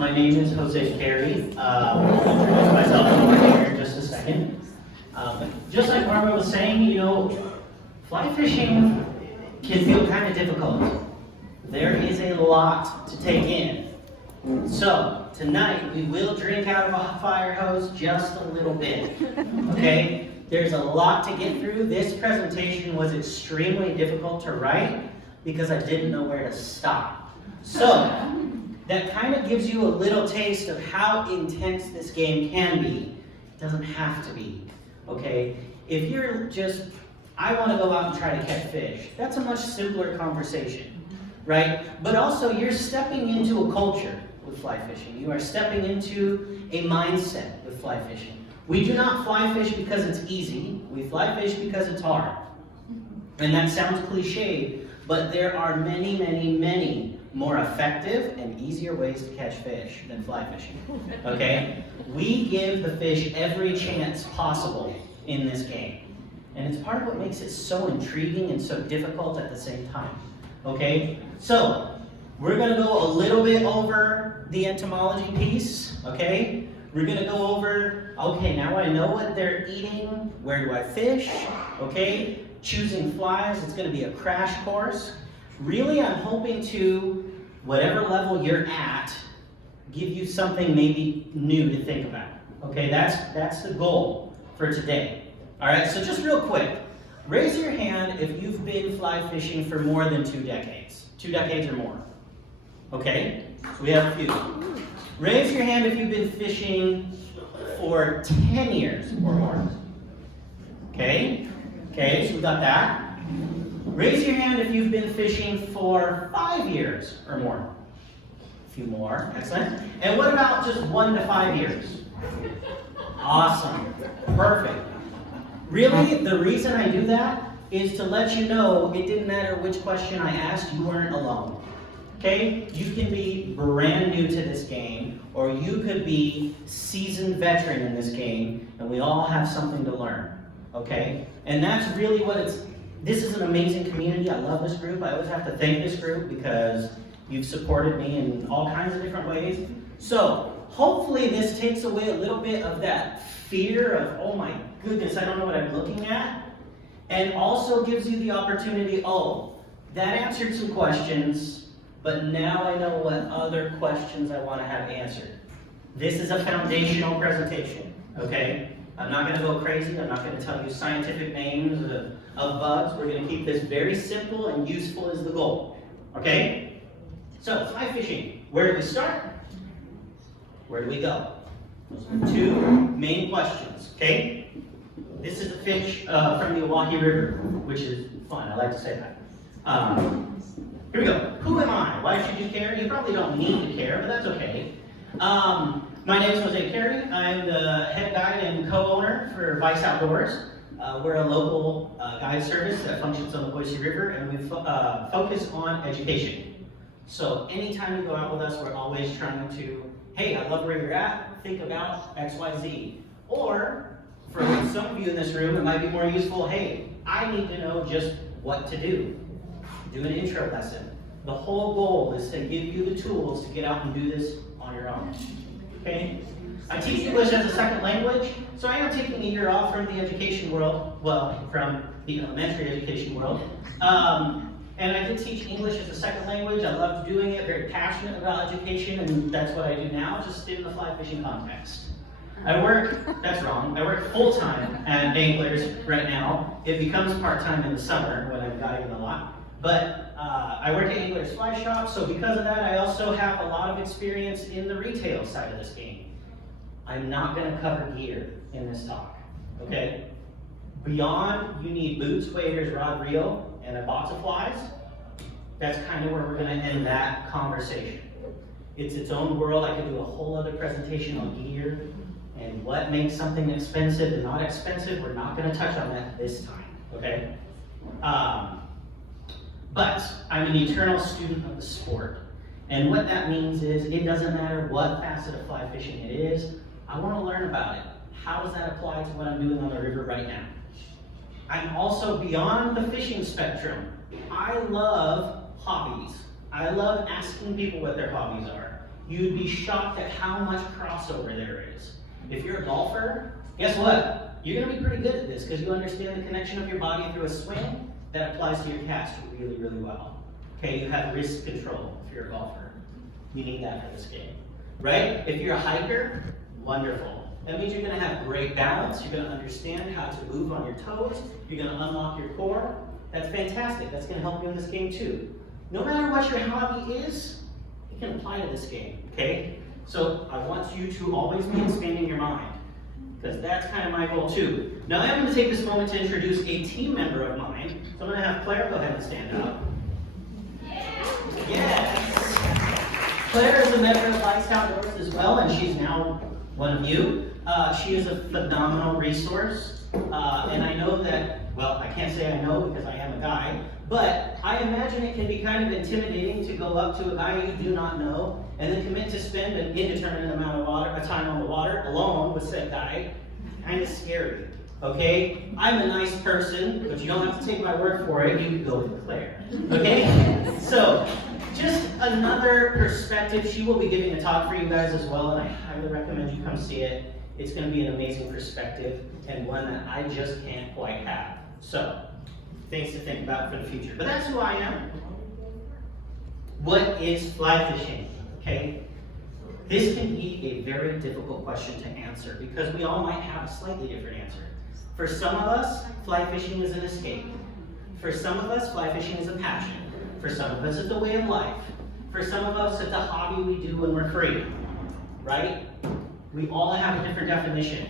my name is Jose Karry. I'll introduce myself over here in just a second. Just like Barbara was saying, fly fishing can feel kind of difficult. There is a lot to take in. So, tonight we will drink out of a fire hose just a little bit, okay? There's a lot to get through. This presentation was extremely difficult to write because I didn't know where to stop. So, that kind of gives you a little taste of how intense this game can be. It doesn't have to be, okay? If you're just, I want to go out and try to catch fish, that's a much simpler conversation, right? But also, you're stepping into a culture with fly fishing. You are stepping into a mindset with fly fishing. We do not fly fish because it's easy. We fly fish because it's hard. And that sounds cliche, but there are many, many, many more effective and easier ways to catch fish than fly fishing, okay? We give the fish every chance possible in this game. And it's part of what makes it so intriguing and so difficult at the same time, okay? So, we're gonna go a little bit over the entomology piece, okay? We're gonna go over, okay, now I know what they're eating, where do I fish, okay? Choosing flies, it's gonna be a crash course. Really, I'm hoping to, whatever level you're at, give you something maybe new to think about, okay? That's the goal for today. All right, so just real quick, raise your hand if you've been fly fishing for more than 2 decades. 2 decades or more. Okay, so we have a few. Raise your hand if you've been fishing for 10 years or more. Okay, so we got that. Raise your hand if you've been fishing for 5 years or more. A few more, excellent. And what about just 1 to 5 years? Awesome, perfect. Really, the reason I do that is to let you know it didn't matter which question I asked, you weren't alone. Okay? You can be brand new to this game, or you could be seasoned veteran in this game, and we all have something to learn. Okay? And that's really what this is an amazing community. I love this group. I always have to thank this group because you've supported me in all kinds of different ways. So, hopefully this takes away a little bit of that fear of, oh my goodness, I don't know what I'm looking at. And also gives you the opportunity, that answered some questions, but now I know what other questions I want to have answered. This is a foundational presentation, okay? I'm not going to go crazy. I'm not going to tell you scientific names of bugs. We're going to keep this very simple and useful is the goal, okay? So, fly fishing. Where do we start? Where do we go? Those are 2 main questions, okay? This is a fish from the Oahe River, which is fun. I like to say that. Here we go. Who am I? Why should you care? You probably don't need to care, but that's okay. My name is Jose Karry. I'm the head guide and co-owner for Vice Outdoors. We're a local guide service that functions on the Boise River, and we focus on education. So anytime you go out with us, we're always trying to, hey, I love where you're at, think about X, Y, Z. Or, for some of you in this room, it might be more useful, hey, I need to know just what to do. Do an intro lesson. The whole goal is to give you the tools to get out and do this on your own. Okay? I teach English as a second language, so I am taking a year off from the education world, well, from the elementary education world. And I did teach English as a second language. I loved doing it, very passionate about education, and that's what I do now, just in the fly fishing context. I work full-time at Anglers right now. It becomes part-time in the summer when I'm guiding a lot. But I work at Anglers Fly Shop, so because of that, I also have a lot of experience in the retail side of this game. I'm not going to cover gear in this talk, okay? Beyond, you need boots, waders, rod, reel, and a box of flies. That's kind of where we're going to end that conversation. It's its own world. I could do a whole other presentation on gear and what makes something expensive and not expensive. We're not going to touch on that this time, okay? But I'm an eternal student of the sport. And what that means is it doesn't matter what facet of fly fishing it is, I want to learn about it. How does that apply to what I'm doing on the river right now? I'm also beyond the fishing spectrum. I love hobbies. I love asking people what their hobbies are. you'd be shocked at how much crossover there is. If you're a golfer, guess what? You're gonna be pretty good at this because you understand the connection of your body through a swing. That applies to your cast really, really well. Okay, you have wrist control if you're a golfer. You need that for this game, right? If you're a hiker, wonderful. That means you're gonna have great balance. You're gonna understand how to move on your toes. You're gonna unlock your core. That's fantastic. That's gonna help you in this game too. No matter what your hobby is, it can apply to this game, okay? So I want you to always be expanding your mind, because that's kind of my goal too. Now I'm gonna take this moment to introduce a team member of mine. So I'm gonna have Claire go ahead and stand up. Yes! Claire is a member of Lights Outdoors as well, and she's now one of you. She is a phenomenal resource, and I know that, well, I can't say I know because I am a guy, but I imagine it can be kind of intimidating to go up to a guy you do not know and then commit to spend an indeterminate amount of time on the water alone with said guy. Kind of scary, okay? I'm a nice person, but you don't have to take my word for it. You can go with Claire, okay? So, just another perspective. She will be giving a talk for you guys as well, and I highly recommend you come see it. It's going to be an amazing perspective and one that I just can't quite have. So, things to think about for the future. But that's who I am. What is fly fishing? Okay? This can be a very difficult question to answer because we all might have a slightly different answer. For some of us, fly fishing is an escape. For some of us, fly fishing is a passion. For some of us, it's a way of life. For some of us, it's a hobby we do when we're free, right? We all have a different definition.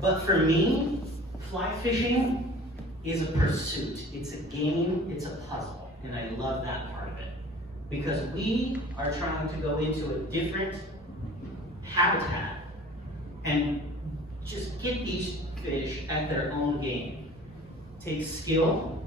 But for me, fly fishing is a pursuit. It's a game, it's a puzzle, and I love that part of it. Because we are trying to go into a different habitat and just get these fish at their own game. It takes skill,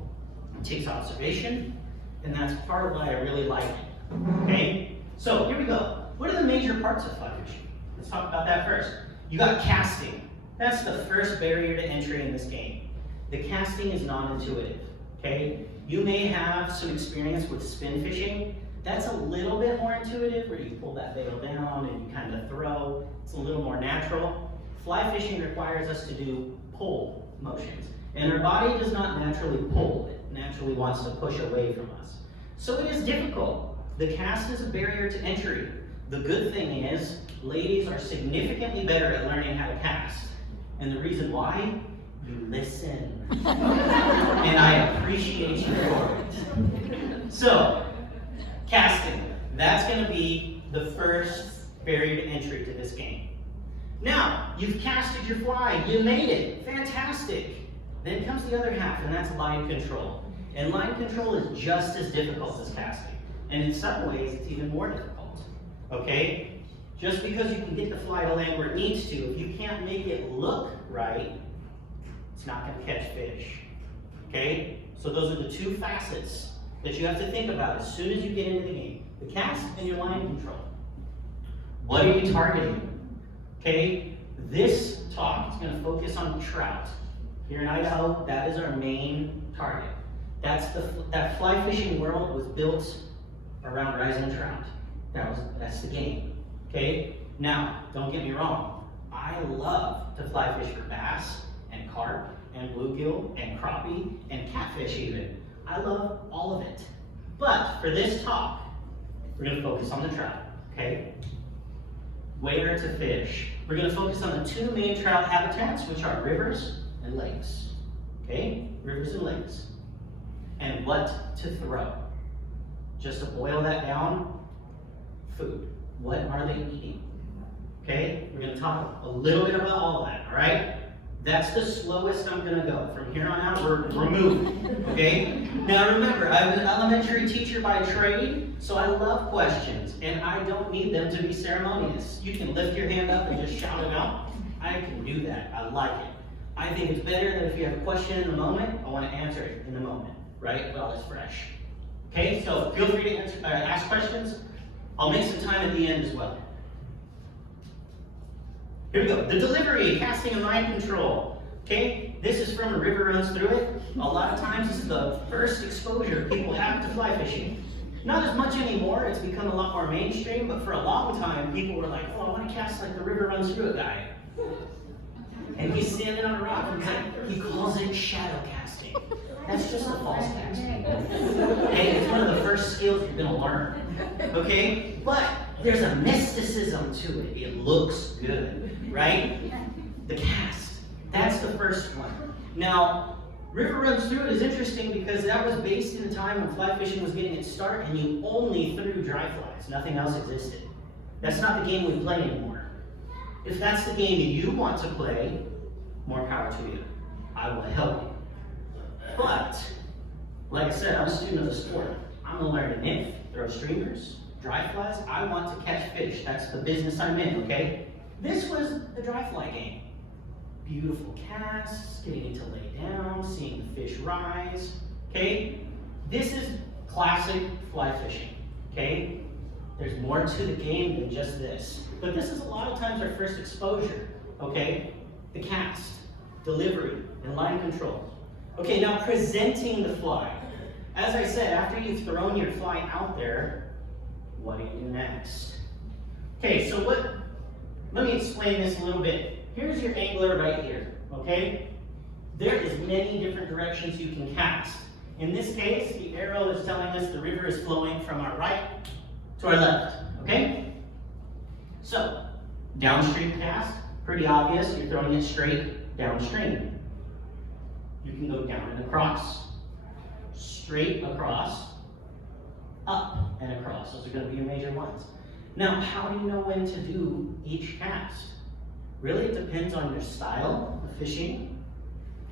it takes observation, and that's part of why I really like it, okay? So here we go. What are the major parts of fly fishing? Let's talk about that first. You got casting. That's the first barrier to entry in this game. The casting is non-intuitive, okay? You may have some experience with spin fishing. That's a little bit more intuitive, where you pull that bail down and you kind of throw. It's a little more natural. Fly fishing requires us to do pull motions, and our body does not naturally pull. It naturally wants to push away from us. So it is difficult. The cast is a barrier to entry. The good thing is, ladies are significantly better at learning how to cast. And the reason why? You listen. And I appreciate you for it. So, casting. That's going to be the first barrier to entry to this game. Now, you've casted your fly. You made it. Fantastic. Then comes the other half, and that's line control. And line control is just as difficult as casting. And in some ways, it's even more difficult. Okay? Just because you can get the fly to land where it needs to, if you can't make it look right, it's not going to catch fish. Okay? So those are the two facets that you have to think about as soon as you get into the game. The cast and your line control. What are you targeting? Okay? This talk is going to focus on trout. Here in Idaho, that is our main target. That fly fishing world was built around rising trout. That's the game. Okay? Now, don't get me wrong. I love to fly fish for bass and carp and bluegill and crappie and catfish even. I love all of it. But for this talk, we're going to focus on the trout. Okay? Where to fish. We're going to focus on the two main trout habitats, which are rivers and lakes. Okay? Rivers and lakes. And what to throw. Just to boil that down, food. What are they eating? Okay? We're going to talk a little bit about all that, all right? That's the slowest I'm going to go. From here on out, we're moving, okay? Now remember, I'm an elementary teacher by trade, so I love questions, and I don't need them to be ceremonious. You can lift your hand up and just shout it out. I can do that. I like it. I think it's better that if you have a question in the moment, I want to answer it in the moment, right? While it's fresh. Okay, so feel free to ask questions. I'll make some time at the end as well. Here we go. The delivery, casting and line control. Okay, this is from a river runs through it. A lot of times this is the first exposure people have to fly fishing. Not as much anymore, it's become a lot more mainstream, but for a long time, people were like, oh, I want to cast like the river runs through it guy. And he's standing on a rock, and he calls it shadow casting. That's just a false casting. Okay, it's one of the first skills you're gonna learn. Okay, but there's a mysticism to it. It looks good, right? The cast, that's the first one. Now, river runs through it is interesting because that was based in a time when fly fishing was getting its start and you only threw dry flies. Nothing else existed. That's not the game we play anymore. If that's the game you want to play, more power to you. I will help you. But, like I said, I'm a student of the sport. I'm gonna learn to nymph, throw streamers, dry flies. I want to catch fish. That's the business I'm in, okay? This was the dry fly game. Beautiful casts, getting it to lay down, seeing the fish rise, okay? This is classic fly fishing, okay? There's more to the game than just this. But this is a lot of times our first exposure, okay? The cast, delivery, and line control. Okay, now presenting the fly. As I said, after you've thrown your fly out there, what do you do next? Okay, so let me explain this a little bit. Here's your angler right here, okay? There is many different directions you can cast. In this case, the arrow is telling us the river is flowing from our right to our left, okay? So, downstream cast, pretty obvious, you're throwing it straight downstream. You can go down and across, straight across, up and across. Those are going to be your major ones. Now, how do you know when to do each cast? Really, it depends on your style of fishing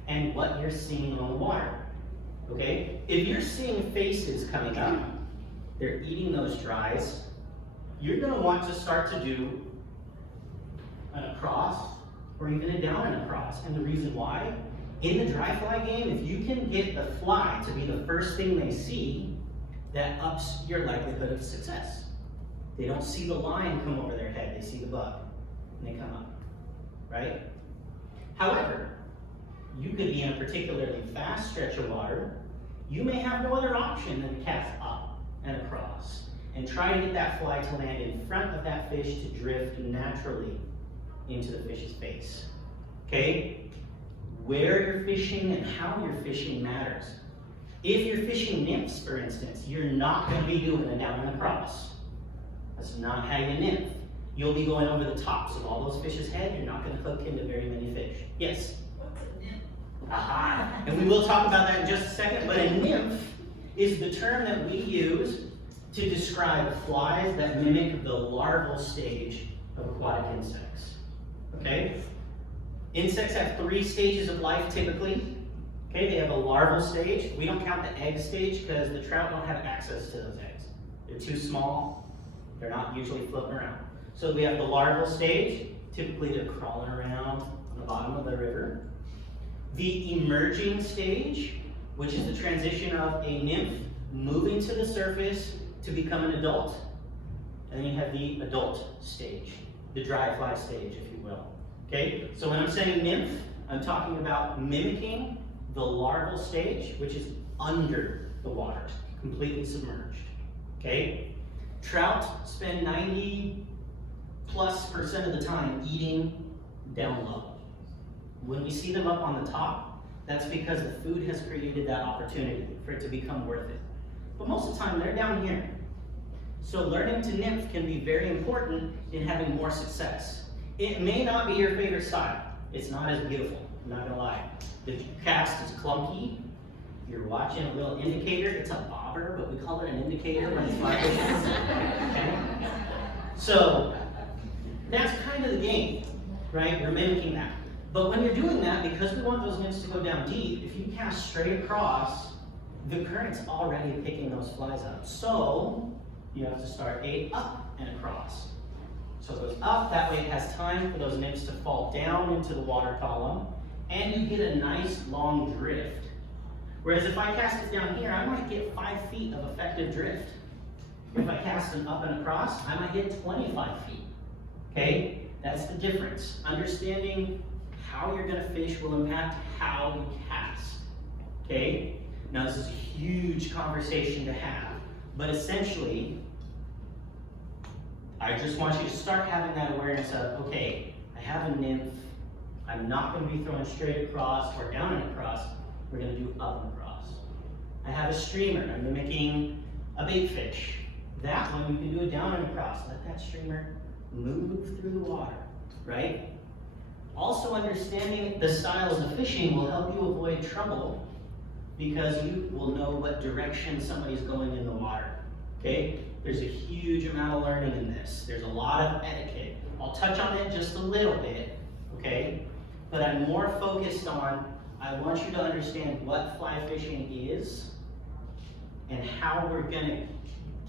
and what you're seeing on the water, okay? If you're seeing faces coming up, they're eating those dries, you're going to want to start to do an across or even a down and across. And the reason why? In the dry fly game, if you can get the fly to be the first thing they see, that ups your likelihood of success. They don't see the line come over their head, they see the bug, and they come up, right? However, you could be in a particularly fast stretch of water, you may have no other option than to cast up and across, and try to get that fly to land in front of that fish to drift naturally into the fish's face, okay? Where you're fishing and how you're fishing matters. If you're fishing nymphs, for instance, you're not going to be doing a down and across. That's not how you nymph. You'll be going over the tops of all those fish's head. You're not going to hook into very many fish. Yes? What's a nymph? Aha! And we will talk about that in just a second, but a nymph is the term that we use to describe flies that mimic the larval stage of aquatic insects. Okay? Insects have 3 stages of life typically. Okay, they have a larval stage. We don't count the egg stage because the trout don't have access to those eggs. They're too small. They're not usually floating around. So we have the larval stage. Typically they're crawling around on the bottom of the river. The emerging stage, which is the transition of a nymph moving to the surface to become an adult. And then you have the adult stage, the dry fly stage, if you will. Okay, so when I'm saying nymph, I'm talking about mimicking the larval stage, which is under the water, completely submerged. Okay, trout spend 90+% of the time eating down low. When we see them up on the top, that's because the food has created that opportunity for it to become worth it. But most of the time, they're down here. So learning to nymph can be very important in having more success. It may not be your favorite style. It's not as beautiful, I'm not gonna lie. The cast is clunky. You're watching a little indicator. It's a bobber, but we call it an indicator when it's fly fishing. Okay? So that's kind of the game, right? We're mimicking that. But when you're doing that, because we want those nymphs to go down deep, if you cast straight across, the current's already picking those flies up. So you have to start a up and across. So it goes up, that way it has time for those nymphs to fall down into the water column, and you get a nice long drift. Whereas if I cast it down here, I might get 5 feet of effective drift. If I cast them up and across, I might get 25 feet. Okay? That's the difference. Understanding how you're gonna fish will impact how you cast. Okay? Now this is a huge conversation to have. But essentially, I just want you to start having that awareness of, okay, I have a nymph. I'm not going to be throwing straight across or down and across. We're going to do up and across. I have a streamer. I'm mimicking a bait fish. That one, you can do it down and across. Let that streamer move through the water, right? Also, understanding the styles of fishing will help you avoid trouble because you will know what direction somebody's going in the water, okay? There's a huge amount of learning in this. There's a lot of etiquette. I'll touch on it just a little bit, okay? But I'm more focused on, I want you to understand what fly fishing is and how we're gonna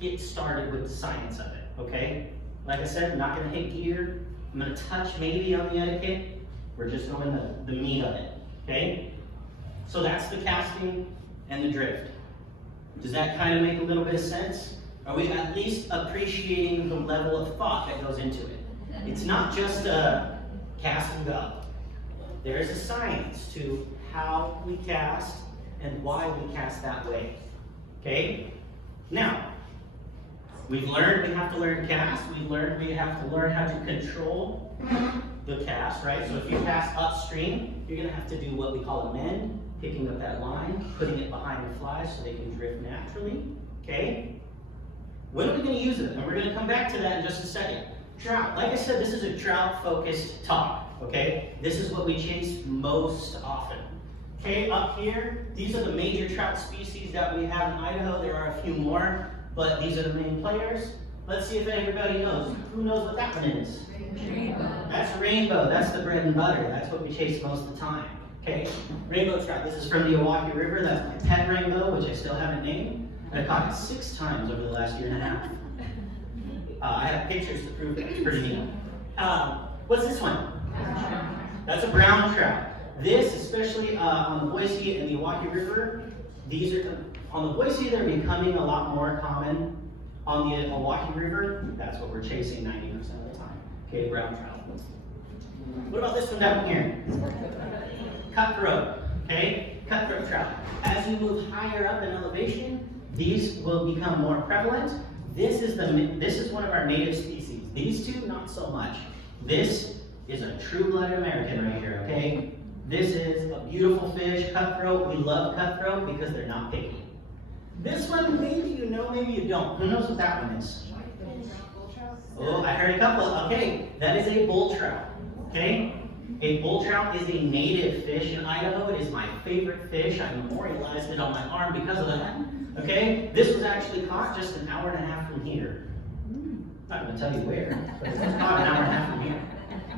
get started with the science of it, okay? Like I said, I'm not gonna hit gear. I'm gonna touch maybe on the etiquette. We're just going the meat of it, okay? So that's the casting and the drift. Does that kind of make a little bit of sense? Are we at least appreciating the level of thought that goes into it? It's not just a cast and go. There is a science to how we cast and why we cast that way, okay? Now, we've learned we have to learn to cast. We've learned we have to learn how to control the cast, right? So if you cast upstream, you're gonna have to do what we call a mend, picking up that line, putting it behind the fly so they can drift naturally, okay? When are we gonna use it? And we're gonna come back to that in just a second. Trout, like I said, this is a trout-focused talk, okay? This is what we chase most often. Okay, up here, these are the major trout species that we have in Idaho. There are a few more, but these are the main players. Let's see if everybody knows. Who knows what that one is? Rainbow. That's rainbow. That's the bread and butter. That's what we chase most of the time. Okay, rainbow trout. This is from the Milwaukee River. That's my pet rainbow, which I still haven't named. I caught it 6 times over the last year and a half. I have pictures to prove that. It's pretty neat. What's this one? That's a brown trout. This, especially on the Boise and the Milwaukee River, these are, on the Boise, they're becoming a lot more common. On the Milwaukee River, that's what we're chasing 90% of the time. Okay, brown trout. What about this one down here? Cutthroat, okay? Cutthroat trout. As you move higher up in elevation, these will become more prevalent. This is one of our native species. These two, not so much. This is a true-blooded American right here, okay? This is a beautiful fish, cutthroat. We love cutthroat because they're not picky. This one, maybe you know, maybe you don't. Who knows what that one is? Oh, I heard a couple. Okay, that is a bull trout, okay? A bull trout is a native fish in Idaho. It is my favorite fish. I memorialized it on my arm because of that. Okay, this was actually caught just an hour and a half from here. I'm not going to tell you where, but it was caught an hour and a half from here.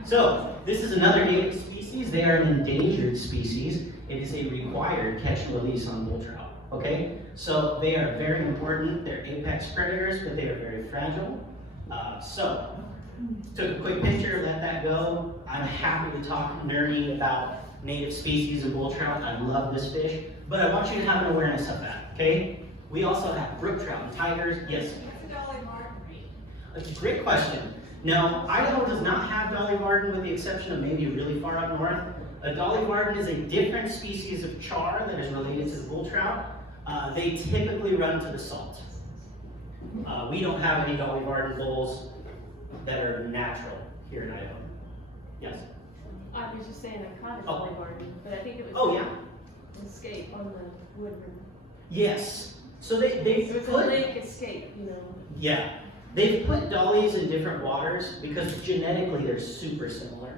So, this is another native species. They are an endangered species. It is a required catch and release on bull trout. Okay, so they are very important. They're apex predators, but they are very fragile. Took a quick picture, let that go. I'm happy to talk nerdy about native species of bull trout. I love this fish, but I want you to have an awareness of that, okay? We also have brook trout and tigers. Yes? What's a Dolly Martin breed? That's a great question. Now, Idaho does not have Dolly Varden with the exception of maybe really far up north. A Dolly Varden is a different species of char that is related to the bull trout. They typically run to the salt. We don't have any Dolly Varden bulls that are natural here in Idaho. Yes? I was just saying I caught a Dolly Martin, but I think it was an escape on the Wood River. Yes. So they It was a lake escape, you know. Yeah. They've put dollies in different waters because genetically they're super similar.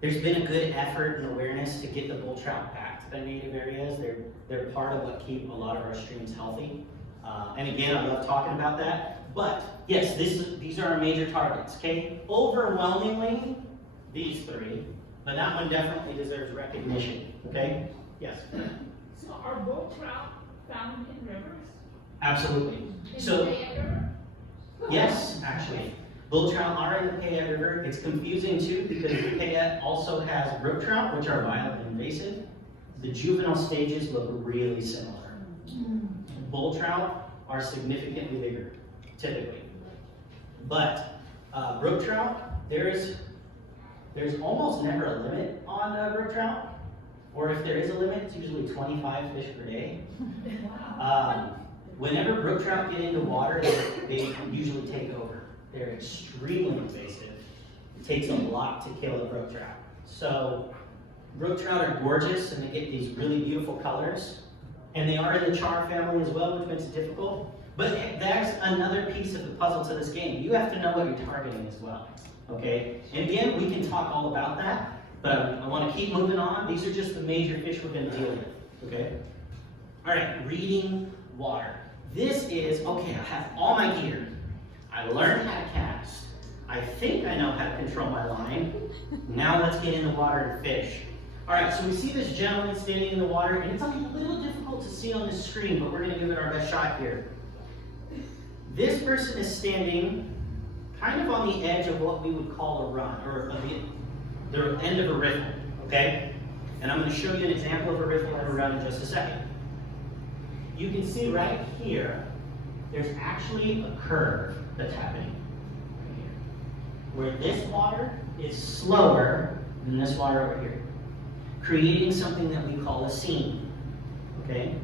There's been a good effort and awareness to get the bull trout back to the native areas. They're part of what keep a lot of our streams healthy. And again, I love talking about that. But yes, these are our major targets, okay? Overwhelmingly, these 3, but that one definitely deserves recognition, okay? Yes? So are bull trout found in rivers? Absolutely. In So, the Payette River? yes, actually. Bull trout are in the Payette River. It's confusing too because the Payette also has brook trout, which are wild and invasive. The juvenile stages look really similar. Bull trout are significantly bigger, typically. But brook trout, there's almost never a limit on brook trout. Or if there is a limit, it's usually 25 fish per day. Whenever brook trout get into water, they usually take over. They're extremely invasive. It takes a lot to kill a brook trout. So brook trout are gorgeous and they get these really beautiful colors. And they are in the char family as well, which makes it difficult. But that's another piece of the puzzle to this game. You have to know what you're targeting as well. Okay? And again, we can talk all about that, but I want to keep moving on. These are just the major fish we're going to deal with. Okay? All right, reading water. This is, okay, I have all my gear. I learned how to cast. I think I know how to control my line. Now let's get in the water and fish. All right, so we see this gentleman standing in the water, and it's a little difficult to see on this screen, but we're going to give it our best shot here. This person is standing kind of on the edge of what we would call a run, or the end of a riffle, okay? And I'm going to show you an example of a riffle and a run in just a second. You can see right here, there's actually a curve that's happening right here, where this water is slower than this water over here, creating something that we call a seam, okay?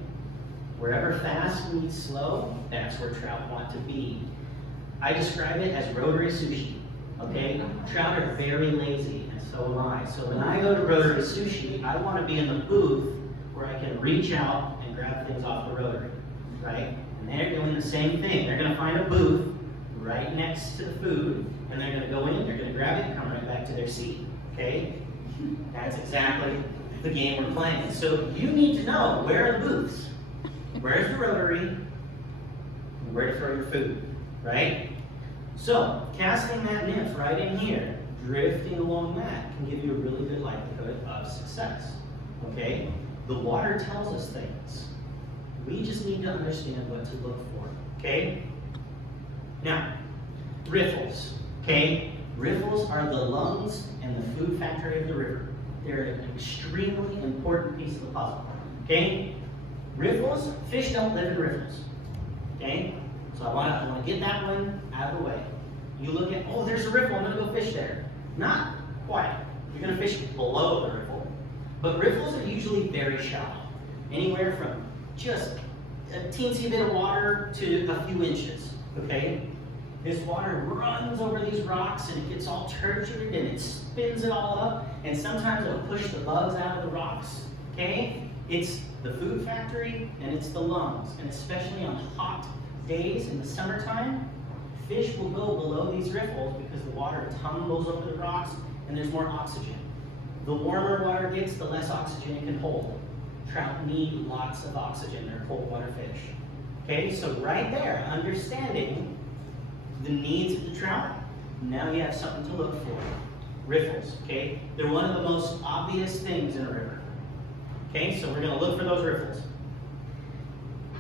Wherever fast meets slow, that's where trout want to be. I describe it as rotary sushi, okay? Trout are very lazy, and so am I. So when I go to rotary sushi, I want to be in the booth where I can reach out and grab things off the rotary, right? And they're doing the same thing. They're going to find a booth right next to the food, and they're going to go in, they're going to grab it, and come right back to their seat, okay? That's exactly the game we're playing. So you need to know, where are the booths? Where's the rotary? And where to throw your food, right? So, casting that nymph right in here, drifting along that, can give you a really good likelihood of success, okay? The water tells us things. We just need to understand what to look for, okay? Now, riffles, okay? Riffles are the lungs and the food factory of the river. They're an extremely important piece of the puzzle, okay? Riffles, fish don't live in riffles, okay? So I want to get that one out of the way. You look at, oh, there's a riffle, I'm going to go fish there. Not quite. You're going to fish below the riffle. But riffles are usually very shallow, anywhere from just a teensy bit of water to a few inches, okay? This water runs over these rocks and it gets all turgid and it spins it all up, and sometimes it'll push the bugs out of the rocks, okay? It's the food factory and it's the lungs, and especially on hot days in the summertime, fish will go below these riffles because the water tumbles over the rocks and there's more oxygen. The warmer water gets, the less oxygen it can hold. Trout need lots of oxygen, they're cold water fish. Okay, so right there, understanding the needs of the trout, now you have something to look for. Riffles, okay? They're one of the most obvious things in a river. Okay, so we're going to look for those riffles.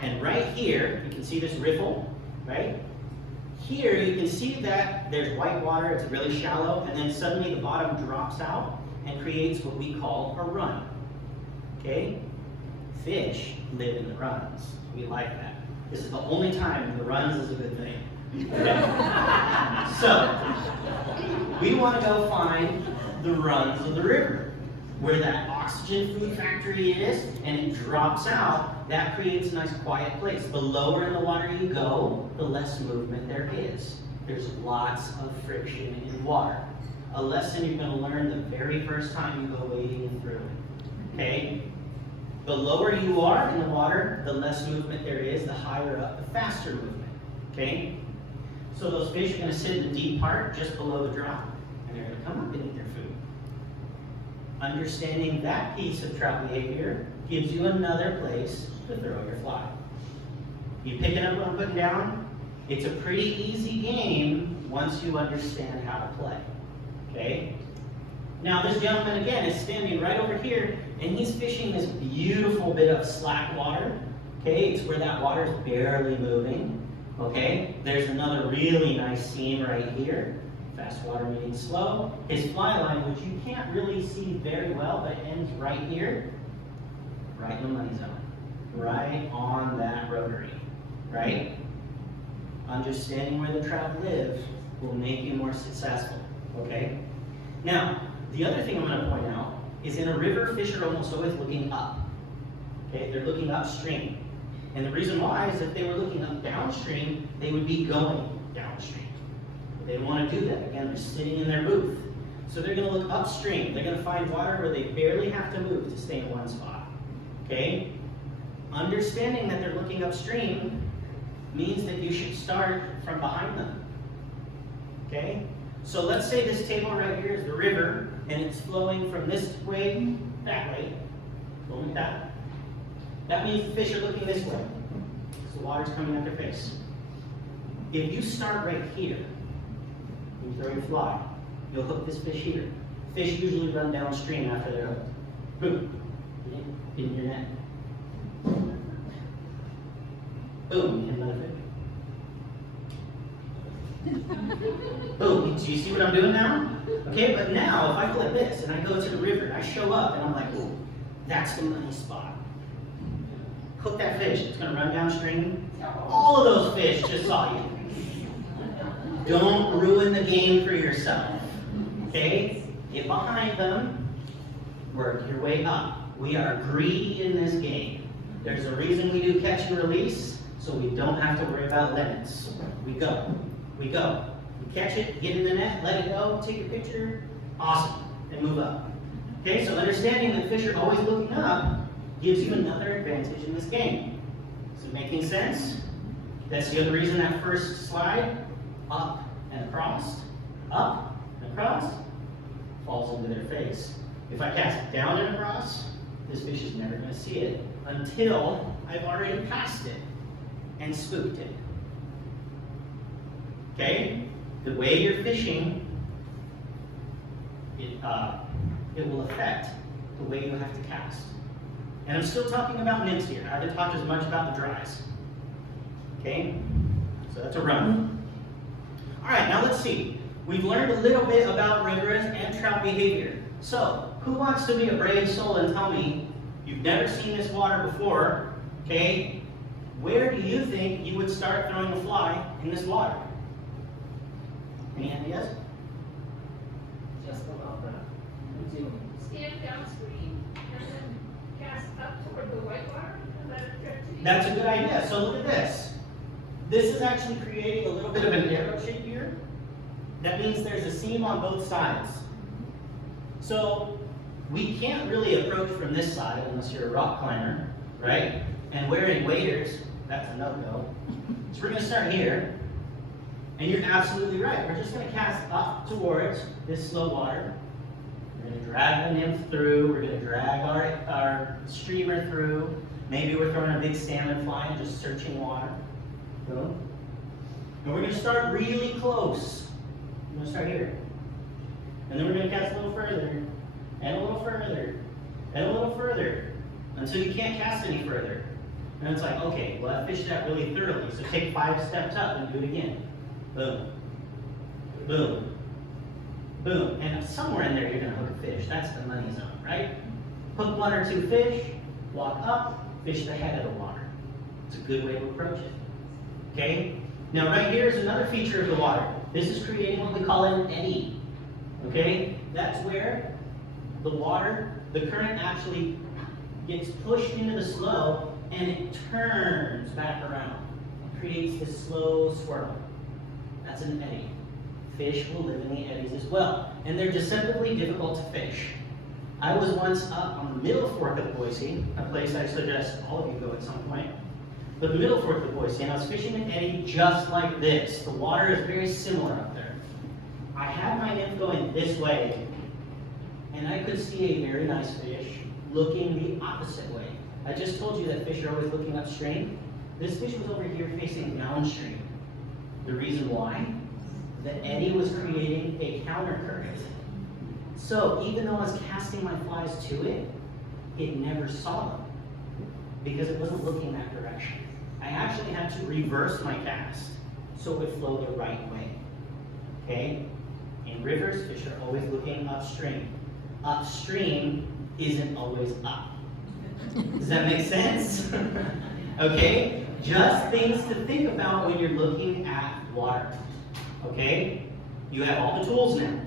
And right here, you can see this riffle, right? Here, you can see that there's white water, it's really shallow, and then suddenly the bottom drops out and creates what we call a run. Okay? Fish live in the runs. We like that. This is the only time the runs is a good thing. Okay? So, we want to go find the runs of the river, where that oxygen food factory is, and it drops out. That creates a nice quiet place. The lower in the water you go, the less movement there is. There's lots of friction in water. A lesson you're going to learn the very first time you go wading through it. Okay? The lower you are in the water, the less movement there is. The higher up, the faster movement. Okay? So those fish are going to sit in the deep part just below the drop, and they're going to come up and eat their food. Understanding that piece of trout behavior gives you another place to throw your fly. You picking up what I'm putting down? It's a pretty easy game once you understand how to play. Okay? Now this gentleman again is standing right over here, and he's fishing this beautiful bit of slack water. Okay, it's where that water is barely moving. Okay, there's another really nice seam right here. Fast water meaning slow. His fly line, which you can't really see very well, but ends right here, right in the money zone, right on that rotary, right? Understanding where the trout live will make you more successful, okay? Now, the other thing I'm going to point out is in a river, fish are almost always looking up, okay? They're looking upstream. And the reason why is if they were looking up downstream, they would be going downstream. They don't want to do that. Again, they're sitting in their booth. So they're going to look upstream. They're going to find water where they barely have to move to stay in one spot. Okay? Understanding that they're looking upstream means that you should start from behind them. Okay? So let's say this table right here is the river, and it's flowing from this way, that way, going like that. That means the fish are looking this way. So the water's coming at their face. If you start right here, and you throw your fly, you'll hook this fish here. Fish usually run downstream after they're hooked. Boom. Get in your net. Boom. Hit another fish. Boom. Do you see what I'm doing now? Okay, but now if I go like this and I go to the river and I show up and I'm like, ooh, that's the money spot. Hook that fish. It's going to run downstream. All of those fish just saw you. Don't ruin the game for yourself. Okay? Get behind them. Work your way up. We are greedy in this game. There's a reason we do catch and release, so we don't have to worry about limits. We go. We go. We catch it, get in the net, let it go, take your picture. Awesome. And move up. Okay, so understanding that fish are always looking up gives you another advantage in this game. Is it making sense? That's the other reason that first slide, up and across, falls into their face. If I cast it down and across, this fish is never going to see it until I've already passed it and spooked it. Okay? The way you're fishing, it will affect the way you have to cast. And I'm still talking about nymphs here. I haven't talked as much about the dries. Okay? So that's a run. All right, now let's see. We've learned a little bit about rivers and trout behavior. So, who wants to be a brave soul and tell me you've never seen this water before, okay? Where do you think you would start throwing a fly in this water? Any ideas? Just about that. Stand downstream and then cast up toward the white water and let it drift to you. That's a good idea. So look at this. This is actually creating a little bit of an arrow shape here. That means there's a seam on both sides. So we can't really approach from this side unless you're a rock climber, right? And wearing waders, that's a no-go. So we're going to start here. And you're absolutely right. We're just going to cast up towards this slow water. We're going to drag the nymph through. We're going to drag our streamer through. Maybe we're throwing a big salmon fly and just searching water. Boom. And we're going to start really close. We're going to start here. And then we're going to cast a little further, and a little further, and a little further, until you can't cast any further. And it's like, okay, well, I fished that really thoroughly, so take 5 steps up and do it again. Boom. Boom. Boom. And somewhere in there, you're going to hook a fish. That's the money zone, right? Hook 1 or 2 fish, walk up, fish the head of the water. It's a good way to approach it. Okay? Now, right here is another feature of the water. This is creating what we call an eddy. Okay? That's where the water, the current actually gets pushed into the slow and it turns back around. It creates this slow swirl. That's an eddy. Fish will live in the eddies as well. And they're deceptively difficult to fish. I was once up on the middle fork of Boise, a place I suggest all of you go at some point. But the middle fork of Boise, and I was fishing an eddy just like this. The water is very similar up there. I had my nymph going this way, and I could see a very nice fish looking the opposite way. I just told you that fish are always looking upstream. This fish was over here facing downstream. The reason why? The eddy was creating a countercurrent. So even though I was casting my flies to it, it never saw them because it wasn't looking that direction. I actually had to reverse my cast so it would flow the right way. Okay? In rivers, fish are always looking upstream. Upstream isn't always up. Does that make sense? Okay? Just things to think about when you're looking at water. Okay? You have all the tools now.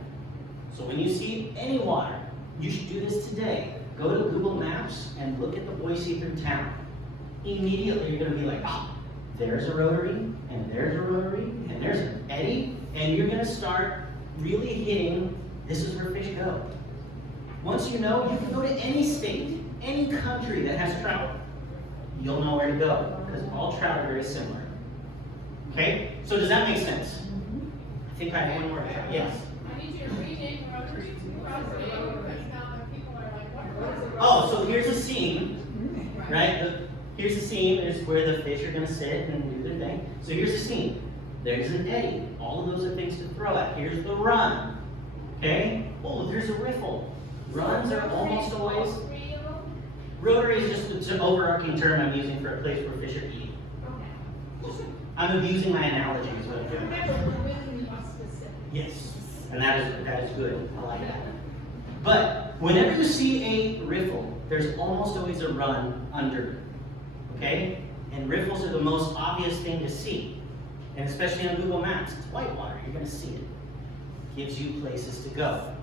So when you see any water, you should do this today. Go to Google Maps and look at the Boise through town. immediately you're gonna be like, ah, there's a rotary, and there's a rotary, and there's an eddy, and you're gonna start really hitting, this is where fish go. Once you know, you can go to any state, any country that has trout. You'll know where to go, because all trout are very similar. Okay, so does that make sense? I think I have one more. Yes. I need you to rename rotary properly, because now people are like, what is a rotary? Oh, so here's a seam, right? Here's a seam, is where the fish are gonna sit and do their thing. So here's a seam. There's an eddy. All of those are things to throw at. Here's the run. Okay? Oh, there's a riffle. Runs are almost always. Rotary is just an overarching term I'm using for a place where fish are eating. Okay. I'm abusing my analogy is what I'm doing. Remember, we're really more specific. Yes, and that is good. I like that. But whenever you see a riffle, there's almost always a run under. Okay? And riffles are the most obvious thing to see. And especially on Google Maps, it's whitewater, you're gonna see it. Gives you places to go.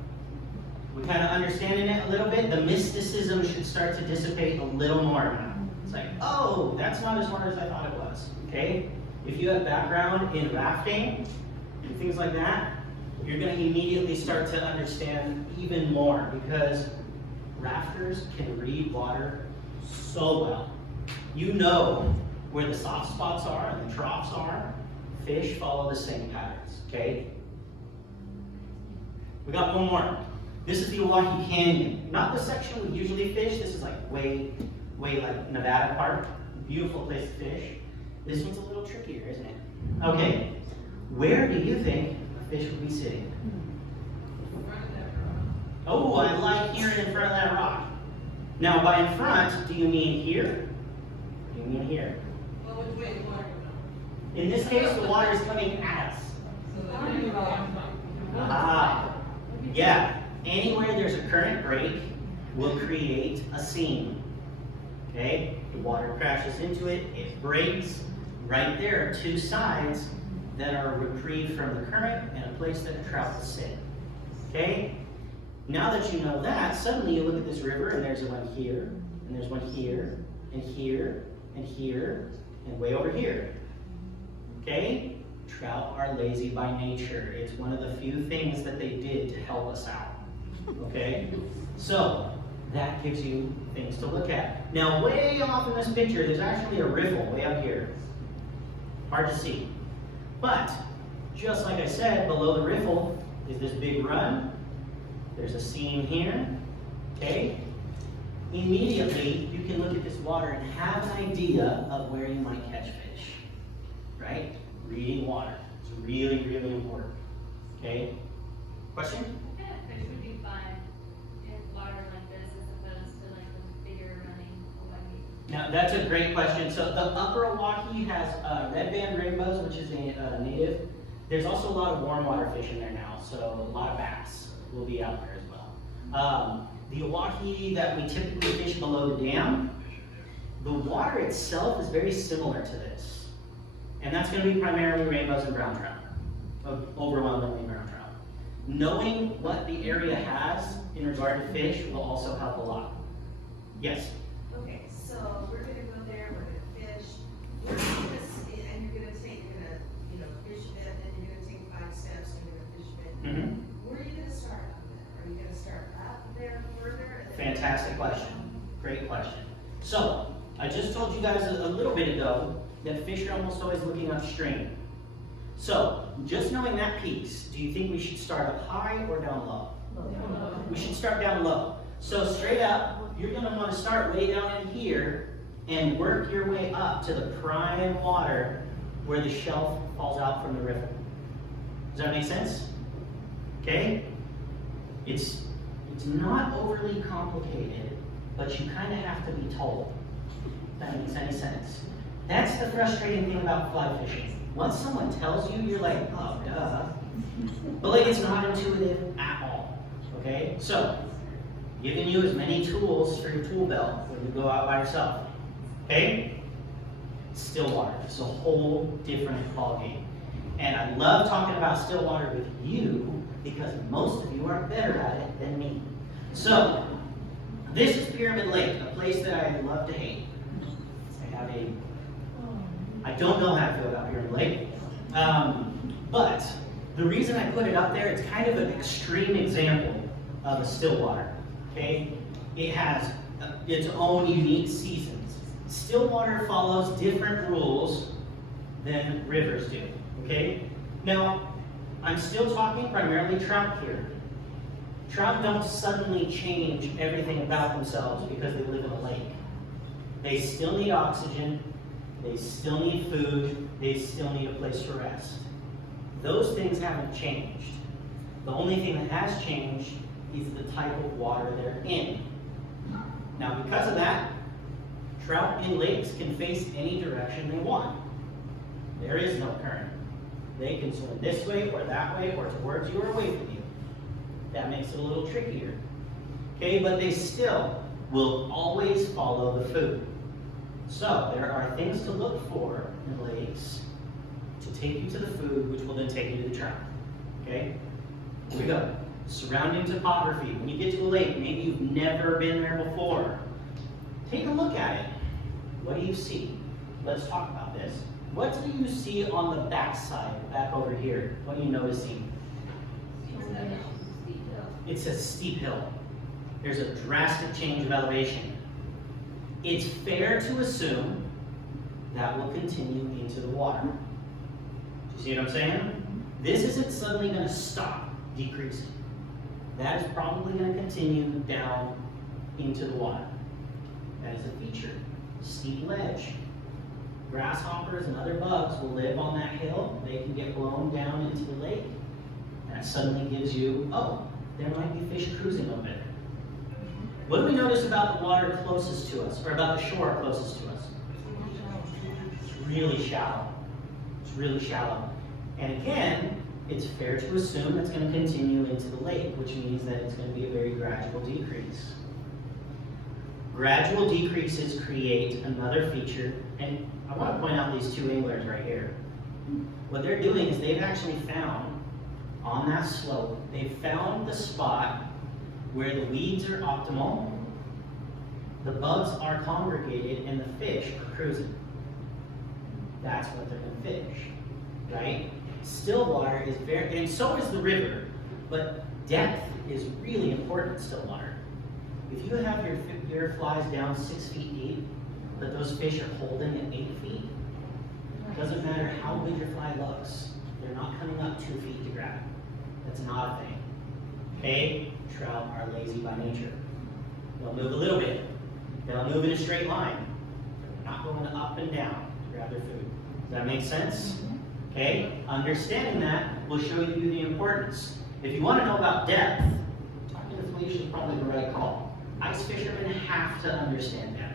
We kind of understanding it a little bit, the mysticism should start to dissipate a little more now. It's like, oh, that's not as hard as I thought it was, okay? If you have background in rafting and things like that, you're gonna immediately start to understand even more because rafters can read water so well. You know where the soft spots are and the troughs are. Fish follow the same patterns, okay? We got one more. This is the Oahe Canyon. Not the section we usually fish. This is like way like Nevada part. Beautiful place to fish. This one's a little trickier, isn't it? Okay, where do you think a fish would be sitting? Oh, I like hearing in front of that rock. Now, by in front, do you mean here? Or do you mean here? Well, which way is water going? In this case, the water is coming at us. Ah, yeah. Anywhere there's a current break will create a seam. Okay? The water crashes into it, it breaks. Right there are two sides that are reprieved from the current and a place that a trout will sit. Okay? Now that you know that, suddenly you look at this river and there's one here, and there's one here, and here, and here, and way over here. Okay? Trout are lazy by nature. It's one of the few things that they did to help us out. Okay? So, that gives you things to look at. Now, way off in this picture, there's actually a riffle way up here. Hard to see. But, just like I said, below the riffle is this big run. There's a seam here. Okay? Immediately, you can look at this water and have an idea of where you might catch fish. Right? Reading water. It's really, really important. Okay? Question? What kind of fish would you find in water like this as opposed to like the bigger running Oahe? Now, that's a great question. So the upper Oahe has red band rainbows, which is a native. There's also a lot of warm water fish in there now, so a lot of bass will be out there as well. The Oahe that we typically fish below the dam, the water itself is very similar to this. And that's going to be primarily rainbows and brown trout, overwhelmingly brown trout. Knowing what the area has in regard to fish will also help a lot. Yes? Okay, so we're gonna go there, we're gonna fish, we're gonna, and you're gonna take, fish a bit, then you're gonna take 5 steps, and you're gonna fish a bit. Mm-hmm. Where are you gonna start on that? Are you gonna start up there further? And then- Fantastic question. Great question. So, I just told you guys a little bit ago that fish are almost always looking upstream. So, just knowing that piece, do you think we should start up high or down low? We should start down low. So straight up, you're going to want to start way down in here and work your way up to the prime water where the shelf falls out from the river. Does that make sense? Okay? It's not overly complicated, but you kind of have to be told. If that makes any sense. That's the frustrating thing about fly fishing. Once someone tells you, you're like, oh, duh. But like, it's not intuitive at all. Okay? So, giving you as many tools for your tool belt when you go out by yourself. Okay? Still water. It's a whole different ballgame. And I love talking about still water with you because most of you are better at it than me. So, this is Pyramid Lake, a place that I love to hate. I have I don't know how to feel about Pyramid Lake. But the reason I put it up there, it's kind of an extreme example of a still water, okay? It has its own unique seasons. Still water follows different rules than rivers do, okay? Now, I'm still talking primarily trout here. Trout don't suddenly change everything about themselves because they live in a lake. They still need oxygen, they still need food, they still need a place to rest. Those things haven't changed. The only thing that has changed is the type of water they're in. Now, because of that, trout in lakes can face any direction they want. There is no current. They can swim this way or that way or towards you or away from you. That makes it a little trickier. Okay, but they still will always follow the food. So there are things to look for in lakes to take you to the food, which will then take you to the trout. Okay, here we go. Surrounding topography. When you get to a lake, maybe you've never been there before. Take a look at it. What do you see? Let's talk about this. What do you see on the back side, back over here? What are you noticing? It's a steep hill. There's a drastic change of elevation. It's fair to assume that will continue into the water. Do you see what I'm saying? This isn't suddenly going to stop decreasing. That is probably going to continue down into the water. That is a feature. Steep ledge. Grasshoppers and other bugs will live on that hill. They can get blown down into the lake. That suddenly gives you, oh, there might be fish cruising over there. What do we notice about the water closest to us, or about the shore closest to us? It's really shallow. It's really shallow. And again, it's fair to assume it's going to continue into the lake, which means that it's going to be a very gradual decrease. Gradual decreases create another feature, and I want to point out these two anglers right here. What they're doing is they've actually found, on that slope, they've found the spot where the weeds are optimal, the bugs are congregated, and the fish are cruising. That's what they're going to fish, right? Still water is very, and so is the river, but depth is really important in still water. If you have your flies down 6 feet deep, but those fish are holding at 8 feet, it doesn't matter how big your fly looks, they're not coming up 2 feet to grab it. That's not a thing. Okay? Trout are lazy by nature. They'll move a little bit. They'll move in a straight line. They're not going up and down to grab their food. Does that make sense? Okay? Understanding that will show you the importance. If you want to know about depth, talking to Felicia is probably the right call. Ice fishermen have to understand depth.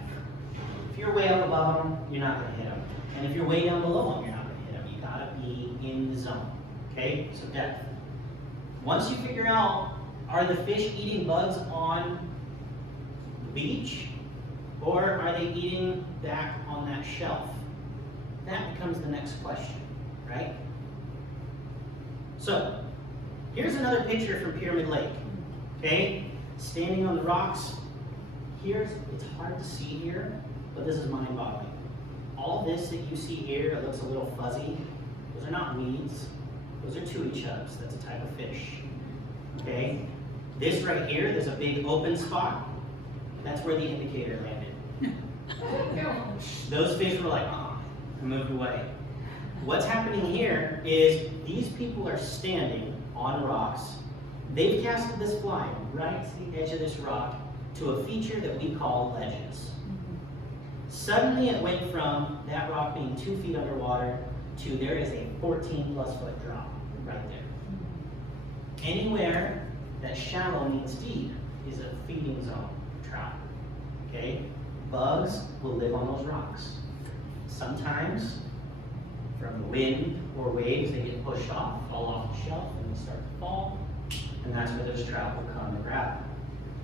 If you're way up above them, you're not going to hit them. And if you're way down below them, you're not going to hit them. You got to be in the zone. Okay? So depth. Once you figure out, are the fish eating bugs on the beach, or are they eating back on that shelf? That becomes the next question, right? So, here's another picture from Pyramid Lake, okay? Standing on the rocks. It's hard to see here, but this is mind-boggling. All this that you see here, it looks a little fuzzy. Those are not weeds. Those are tui chubs. That's a type of fish, okay? This right here, there's a big open spot. That's where the indicator landed. Those fish were like, and moved away. What's happening here is these people are standing on rocks. They've casted this fly right to the edge of this rock to a feature that we call ledges. Suddenly it went from that rock being 2 feet underwater to there is a 14+ foot drop right there. Anywhere that shallow means deep is a feeding zone for trout. Okay? Bugs will live on those rocks. Sometimes, from the wind or waves, they get pushed off, fall off the shelf, and they start to fall, and that's where those trout will come and grab them.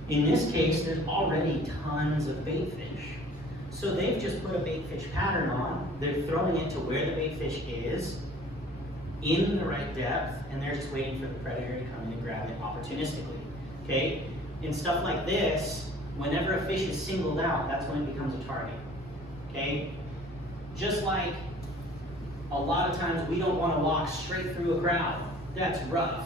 In this case, there's already tons of bait fish. So they've just put a bait fish pattern on, they're throwing it to where the bait fish is, in the right depth, and they're just waiting for the predator to come in and grab it opportunistically. Okay? In stuff like this, whenever a fish is singled out, that's when it becomes a target. Okay? Just like a lot of times we don't want to walk straight through a crowd. That's rough.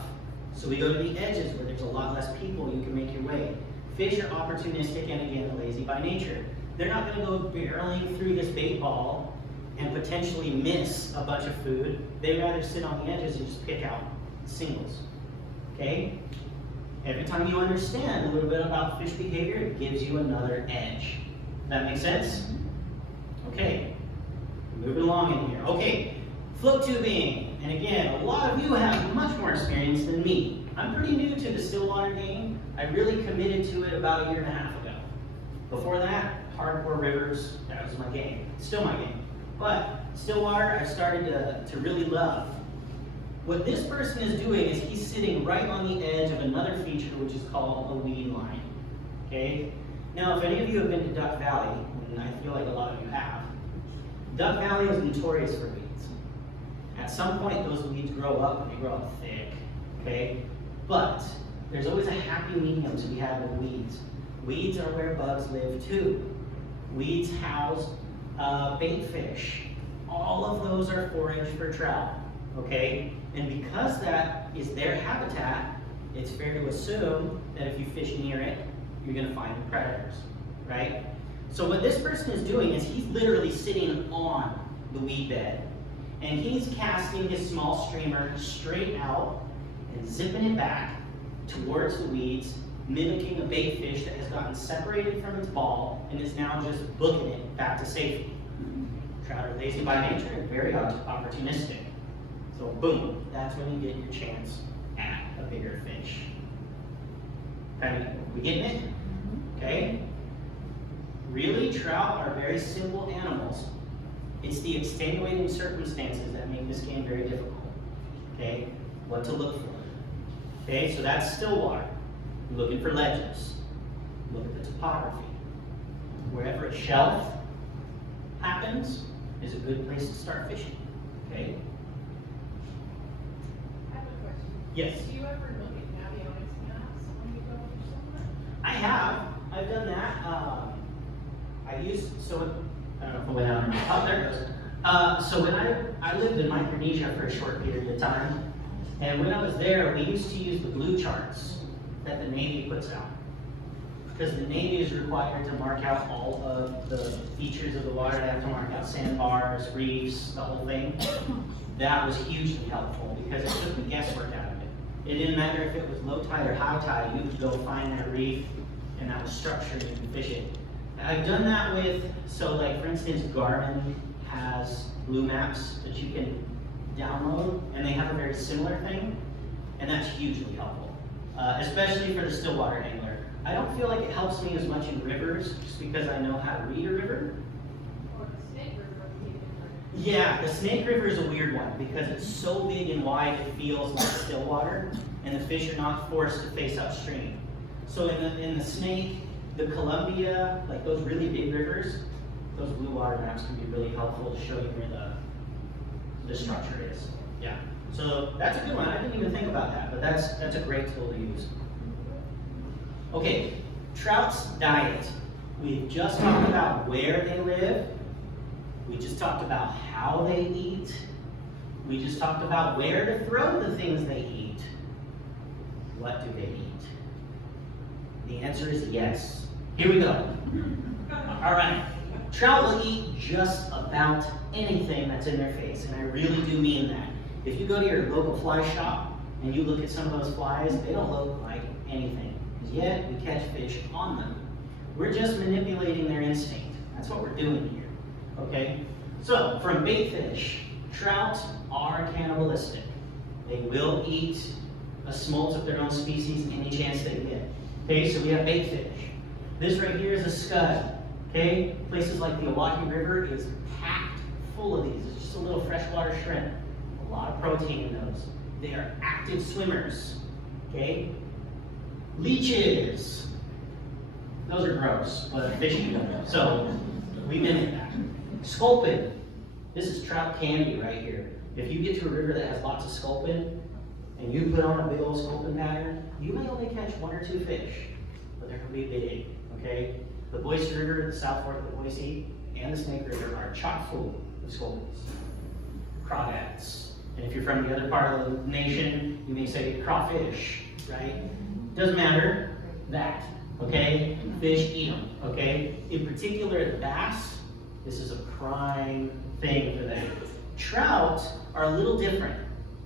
So we go to the edges where there's a lot less people, you can make your way. Fish are opportunistic and again, lazy by nature. They're not going to go barreling through this bait ball and potentially miss a bunch of food. They'd rather sit on the edges and just pick out singles. Okay? Every time you understand a little bit about fish behavior, it gives you another edge. That make sense? Okay. Moving along in here. Okay. Float tubing. And again, a lot of you have much more experience than me. I'm pretty new to the stillwater game. I really committed to it about 1.5 years ago. Before that, hardcore rivers, that was my game. Still my game. But stillwater, I started to really love. What this person is doing is he's sitting right on the edge of another feature which is called a weed line. Okay? Now, if any of you have been to Duck Valley, and I feel like a lot of you have, Duck Valley is notorious for weeds. At some point, those weeds grow up and they grow up thick. Okay? But there's always a happy medium to be had with weeds. Weeds are where bugs live too. Weeds house bait fish. All of those are forage for trout. Okay? And because that is their habitat, it's fair to assume that if you fish near it, you're going to find predators, right? So what this person is doing is he's literally sitting on the weed bed, and he's casting his small streamer straight out and zipping it back towards the weeds, mimicking a bait fish that has gotten separated from its ball and is now just booking it back to safety. Trout are lazy by nature and very opportunistic. So boom, that's when you get your chance at a bigger fish. We getting it? Okay? Really, trout are very simple animals. It's the extenuating circumstances that make this game very difficult. Okay? What to look for. Okay, so that's stillwater. You're looking for ledges. Look at the topography. Wherever a shelf happens is a good place to start fishing. Okay? I have a question. Yes. Do you ever look at navionics maps when you go fish somewhere? I have. I've done that. I don't know if I went out or not. Oh, there it goes. So when I lived in Micronesia for a short period of time, and when I was there, we used to use the blue charts that the Navy puts out. Because the Navy is required to mark out all of the features of the water. They have to mark out sandbars, reefs, the whole thing. That was hugely helpful because it took the guesswork out of it. It didn't matter if it was low tide or high tide, you could go find that reef and that was structured and you could fish it. I've done that with, so like for instance, Garmin has blue maps that you can download and they have a very similar thing and that's hugely helpful, especially for the stillwater angler. I don't feel like it helps me as much in rivers just because I know how to read a river. Or the Snake River would be different. Yeah, the Snake River is a weird one because it's so big and wide it feels like stillwater and the fish are not forced to face upstream. So in the Snake, the Columbia, like those really big rivers, those blue water maps can be really helpful to show you where the structure is. Yeah, so that's a good one. I didn't even think about that, but that's a great tool to use. Okay, trout's diet. We've just talked about where they live. We just talked about how they eat. We just talked about where to throw the things they eat. What do they eat? The answer is yes. Here we go. All right. Trout will eat just about anything that's in their face, and I really do mean that. If you go to your local fly shop and you look at some of those flies, they don't look like anything. Yet we catch fish on them. We're just manipulating their instinct. That's what we're doing here. Okay? So, from bait fish, trout are cannibalistic. They will eat a smolt of their own species any chance they get. Okay, so we have bait fish. This right here is a scud. Okay? Places like the Oahe River is packed full of these. It's just a little freshwater shrimp. A lot of protein in those. They are active swimmers. Okay? Leeches. Those are gross, but fish eat them. So we mimic that. Sculpin. This is trout candy right here. If you get to a river that has lots of sculpin, and you put on a big old sculpin pattern, you may only catch 1 or 2 fish, but they're going to be big, okay? The Boise River, the South Fork of the Boise, and the Snake River are chock full of scolpies. Crawdads. And if you're from the other part of the nation, you may say crawfish, right? Doesn't matter, that, okay? Fish, eat them, okay? In particular, the bass, this is a prime thing for them. Trout are a little different.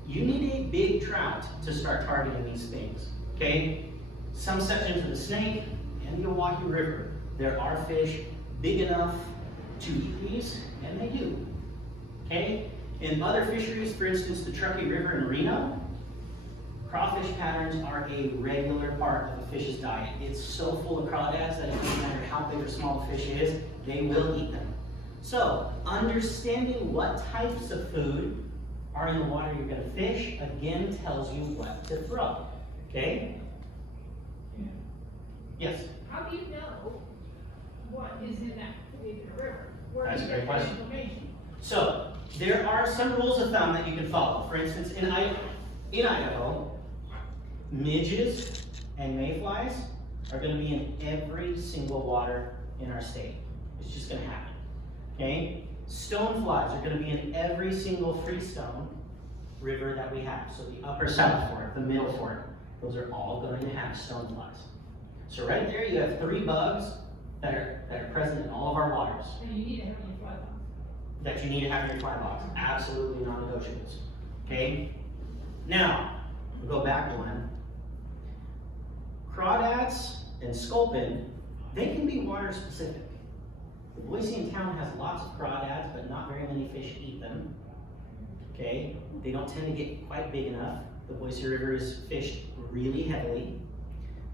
You need a big trout to start targeting these things, okay? Some sections of the Snake and the Milwaukee River, there are fish big enough to eat these, and they do, okay? In other fisheries, for instance, the Truckee River in Reno, crawfish patterns are a regular part of a fish's diet. It's so full of crawdads that it doesn't matter how big or small the fish is, they will eat them. So, understanding what types of food are in the water you're going to fish, again, tells you what to throw, okay? Yes? How do you know what is in that particular river? Where That's do a you great get that question. information? So, there are some rules of thumb that you can follow. For instance, in Idaho, midges and mayflies are going to be in every single water in our state. It's just going to happen. Okay? Stoneflies are going to be in every single freestone river that we have. So the upper South Fork, the middle fork, those are all going to have stoneflies. So right there you have 3 bugs that are present in all of our waters. And you need to have any fly box. That you need to have in your fly box. Absolutely non-negotiables. Okay? Now, we'll go back one. Crawdads and sculpin, they can be water specific. The Boise in town has lots of crawdads, but not very many fish eat them. Okay? They don't tend to get quite big enough. The Boise River is fished really heavily.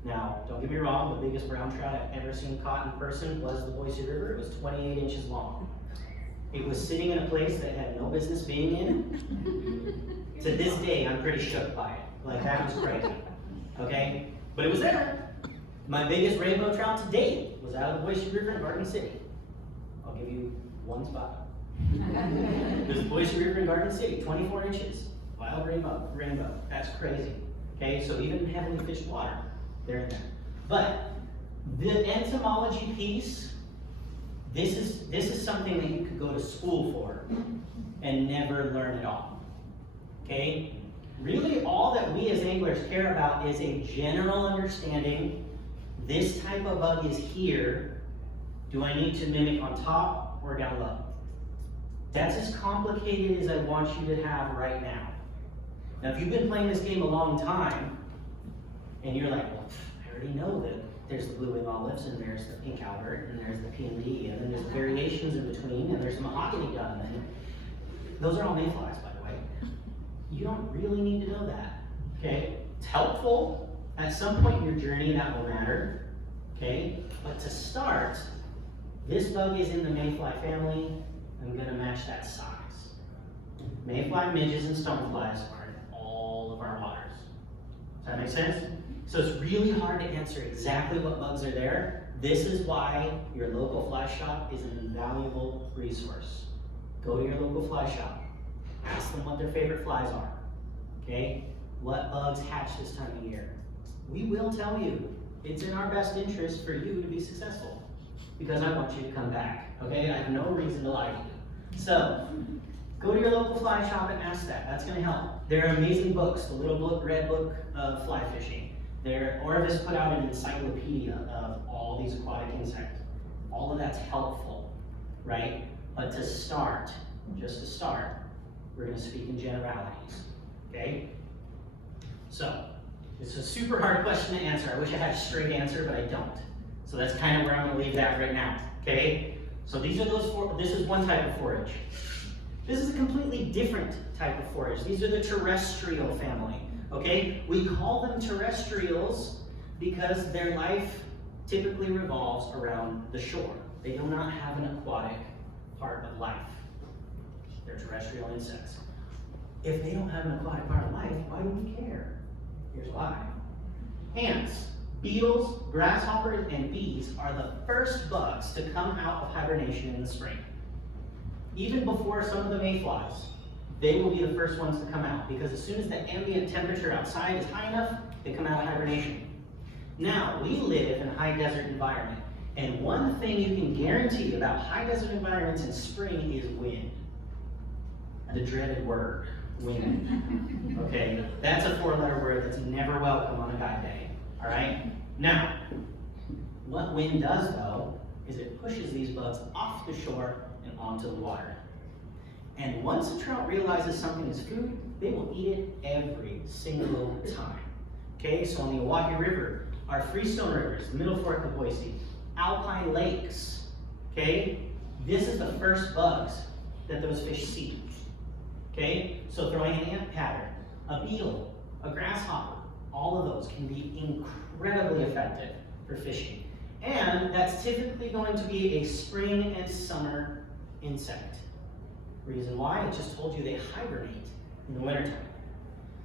Now, don't get me wrong, the biggest brown trout I've ever seen caught in person was the Boise River. It was 28 inches long. It was sitting in a place that it had no business being in. To this day, I'm pretty shook by it. Like, that was crazy. Okay? But it was there. My biggest rainbow trout to date was out of the Boise River in Garden City. I'll give you one spot. It was the Boise River in Garden City, 24 inches. Wild rainbow. That's crazy. Okay, so even in heavily fished water, they're in there. But the entomology piece, this is something that you could go to school for and never learn it all. Okay? Really, all that we as anglers care about is a general understanding. This type of bug is here. Do I need to mimic on top or down low? That's as complicated as I want you to have right now. Now, if you've been playing this game a long time, and you're like, well, I already know that there's the blue wing olives, and there's the pink Albert, and there's the P&D, and then there's variations in between, and there's the mahogany gun, and those are all mayflies, by the way. You don't really need to know that, okay? It's helpful. At some point in your journey, that will matter, okay? But to start, this bug is in the mayfly family. I'm gonna match that size. Mayfly, midges, and stoneflies are in all of our waters. Does that make sense? So it's really hard to answer exactly what bugs are there. This is why your local fly shop is an invaluable resource. Go to your local fly shop. Ask them what their favorite flies are. Okay? What bugs hatch this time of year? We will tell you. It's in our best interest for you to be successful, because I want you to come back. Okay? I have no reason to lie to you. So, go to your local fly shop and ask that. That's going to help. There are amazing books. The Little Book, Red Book of Fly Fishing. Orvis put out an encyclopedia of all these aquatic insects. All of that's helpful, right? But to start, just to start, we're going to speak in generalities, okay? So, it's a super hard question to answer. I wish I had a straight answer, but I don't. So that's kind of where I'm going to leave that right now, okay? So these are this is one type of forage. This is a completely different type of forage. These are the terrestrial family, okay? We call them terrestrials because their life typically revolves around the shore. They do not have an aquatic part of life. They're terrestrial insects. If they don't have an aquatic part of life, why do we care? Here's why. Ants, beetles, grasshoppers, and bees are the first bugs to come out of hibernation in the spring. Even before some of the mayflies, they will be the first ones to come out, because as soon as the ambient temperature outside is high enough, they come out of hibernation. Now, we live in a high desert environment, and one thing you can guarantee about high desert environments in spring is wind. the dreaded word, wind. Okay, that's a 4-letter word that's never welcome on a guide day, all right? Now, what wind does though, is it pushes these bugs off the shore and onto the water. And once a trout realizes something is food, they will eat it every single time. Okay, so on the Oahe River, our freestone rivers, the Middle Fork of Boise, alpine lakes, okay, this is the first bugs that those fish see. Okay, so throwing an ant pattern, a beetle, a grasshopper, all of those can be incredibly effective for fishing. And that's typically going to be a spring and summer insect. Reason why? I just told you they hibernate in the wintertime.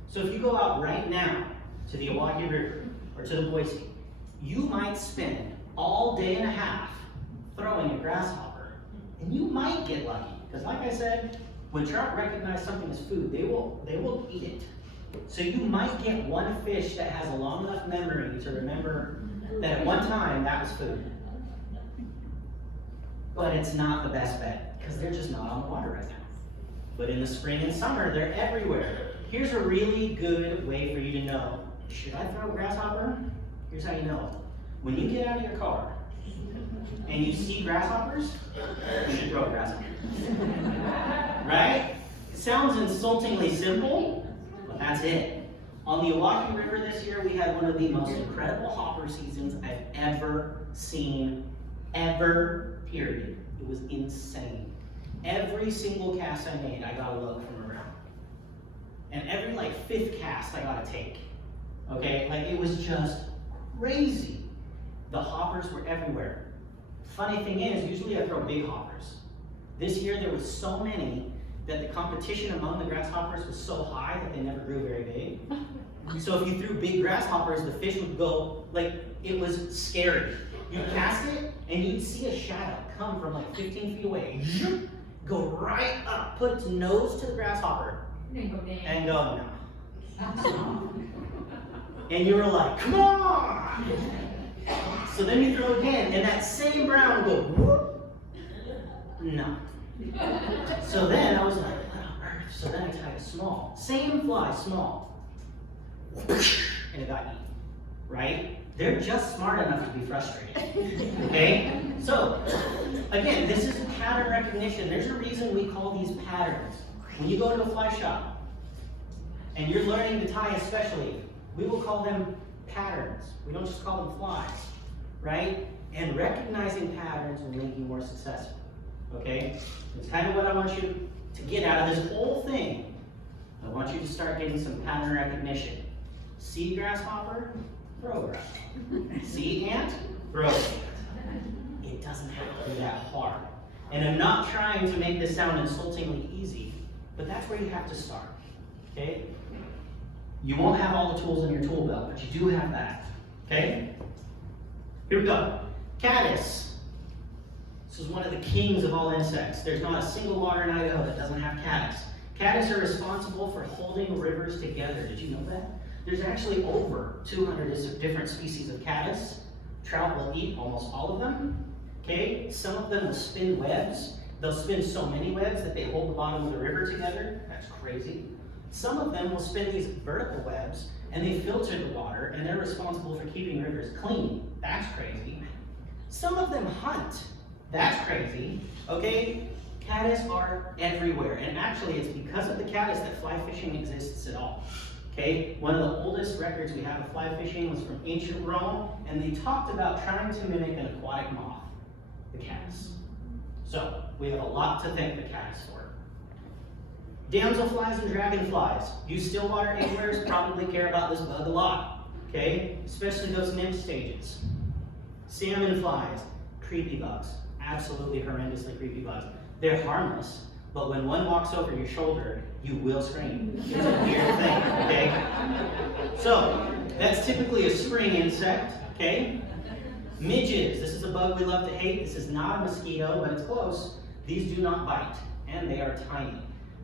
So if you go out right now to the Oahe River or to the Boise, you might spend all day and a half throwing a grasshopper, and you might get lucky. Because like I said, when trout recognize something as food, they will eat it. So you might get one fish that has a long enough memory to remember that at one time that was food. But it's not the best bet, because they're just not on the water right now. But in the spring and summer, they're everywhere. Here's a really good way for you to know, should I throw a grasshopper? Here's how you know. When you get out of your car and you see grasshoppers, you should throw a grasshopper. Right? It sounds insultingly simple, but that's it. On the Oahe River this year, we had one of the most incredible hopper seasons I've ever seen, ever, period. It was insane. Every single cast I made, I got a look from around. And every like 5th cast, I got a take. Okay, like it was just crazy. The hoppers were everywhere. Funny thing is, usually I throw big hoppers. This year there was so many that the competition among the grasshoppers was so high that they never grew very big. So if you threw big grasshoppers, the fish would go, like, it was scary. You'd cast it, and you'd see a shadow come from like 15 feet away, go right up, put its nose to the grasshopper, and go, no. And you were like, come on! So then you throw again, and that same brown would go, whoop. No. So then I was like, what on earth? So then I tied a small. Same fly, small. And it got eaten, right? They're just smart enough to be frustrated, okay? So, again, this is pattern recognition. There's a reason we call these patterns. When you go to a fly shop, and you're learning to tie especially, we will call them patterns. We don't just call them flies, right? And recognizing patterns will make you more successful, okay? It's kind of what I want you to get out of this whole thing. I want you to start getting some pattern recognition. See grasshopper, throw a grasshopper. See ant, throw an ant. It doesn't have to be that hard. And I'm not trying to make this sound insultingly easy, but that's where you have to start, okay? You won't have all the tools in your tool belt, but you do have that, okay? Here we go. Caddis. This is one of the kings of all insects. There's not a single water in Idaho that doesn't have caddis. Caddis are responsible for holding rivers together. Did you know that? There's actually over 200 different species of caddis. Trout will eat almost all of them. Okay? Some of them will spin webs. They'll spin so many webs that they hold the bottom of the river together. That's crazy. Some of them will spin these vertical webs and they filter the water and they're responsible for keeping rivers clean. That's crazy. Some of them hunt. That's crazy. Okay? Caddis are everywhere. And actually it's because of the caddis that fly fishing exists at all. Okay? One of the oldest records we have of fly fishing was from ancient Rome, and they talked about trying to mimic an aquatic moth, the caddis. So, we have a lot to thank the caddis for. Damselflies and dragonflies. You stillwater anglers probably care about this bug a lot, okay? Especially those nymph stages. Salmon flies, creepy bugs. Absolutely horrendously creepy bugs. They're harmless, but when one walks over your shoulder, you will scream. It's a weird thing, okay? So, that's typically a spring insect, okay? Midges, this is a bug we love to hate. This is not a mosquito, but it's close. These do not bite, and they are tiny.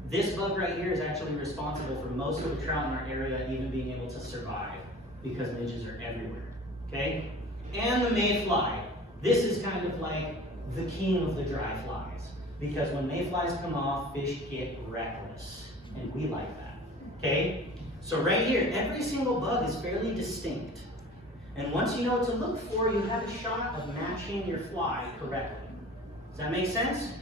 This bug right here is actually responsible for most of the trout in our area even being able to survive, because midges are everywhere, okay? And the mayfly. This is kind of like the king of the dry flies. because when mayflies come off, fish get reckless, and we like that, okay? So right here, every single bug is fairly distinct. And once you know what to look for, you have a shot of matching your fly correctly. Does that make sense?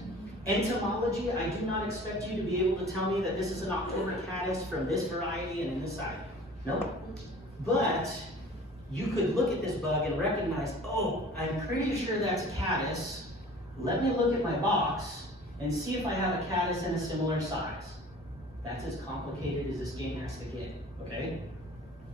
Entomology, I do not expect you to be able to tell me that this is an October caddis from this variety and in this side. Nope. But you could look at this bug and recognize, oh, I'm pretty sure that's a caddis. Let me look at my box and see if I have a caddis in a similar size. That's as complicated as this game has to get, okay?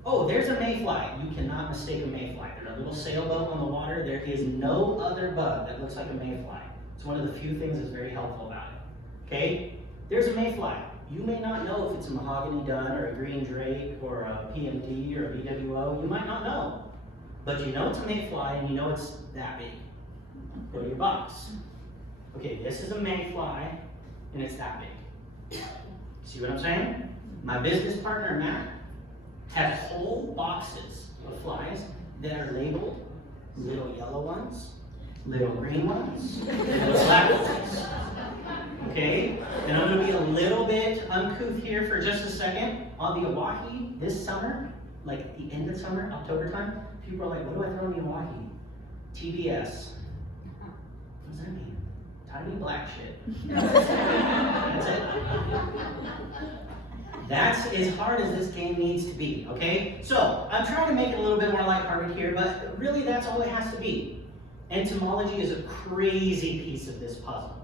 Oh, there's a mayfly. You cannot mistake a mayfly. They're a little sailboat on the water. There is no other bug that looks like a mayfly. It's one of the few things that's very helpful about it, okay? There's a mayfly. You may not know if it's a mahogany dun or a green drake or a PMD or a BWO. You might not know. But you know it's a mayfly and you know it's that big. Go to your box. Okay, this is a mayfly and it's that big. See what I'm saying? My business partner, Matt, has whole boxes of flies that are labeled little yellow ones, little green ones, little black ones. Okay? And I'm going to be a little bit uncouth here for just a second. On the Oahe this summer, like at the end of summer, October time, people are like, what do I throw in the Oahe? TBS. What does that mean? Tiny black shit. That's it. That's as hard as this game needs to be, okay? So, I'm trying to make it a little bit more lighthearted here, but really that's all it has to be. Entomology is a crazy piece of this puzzle,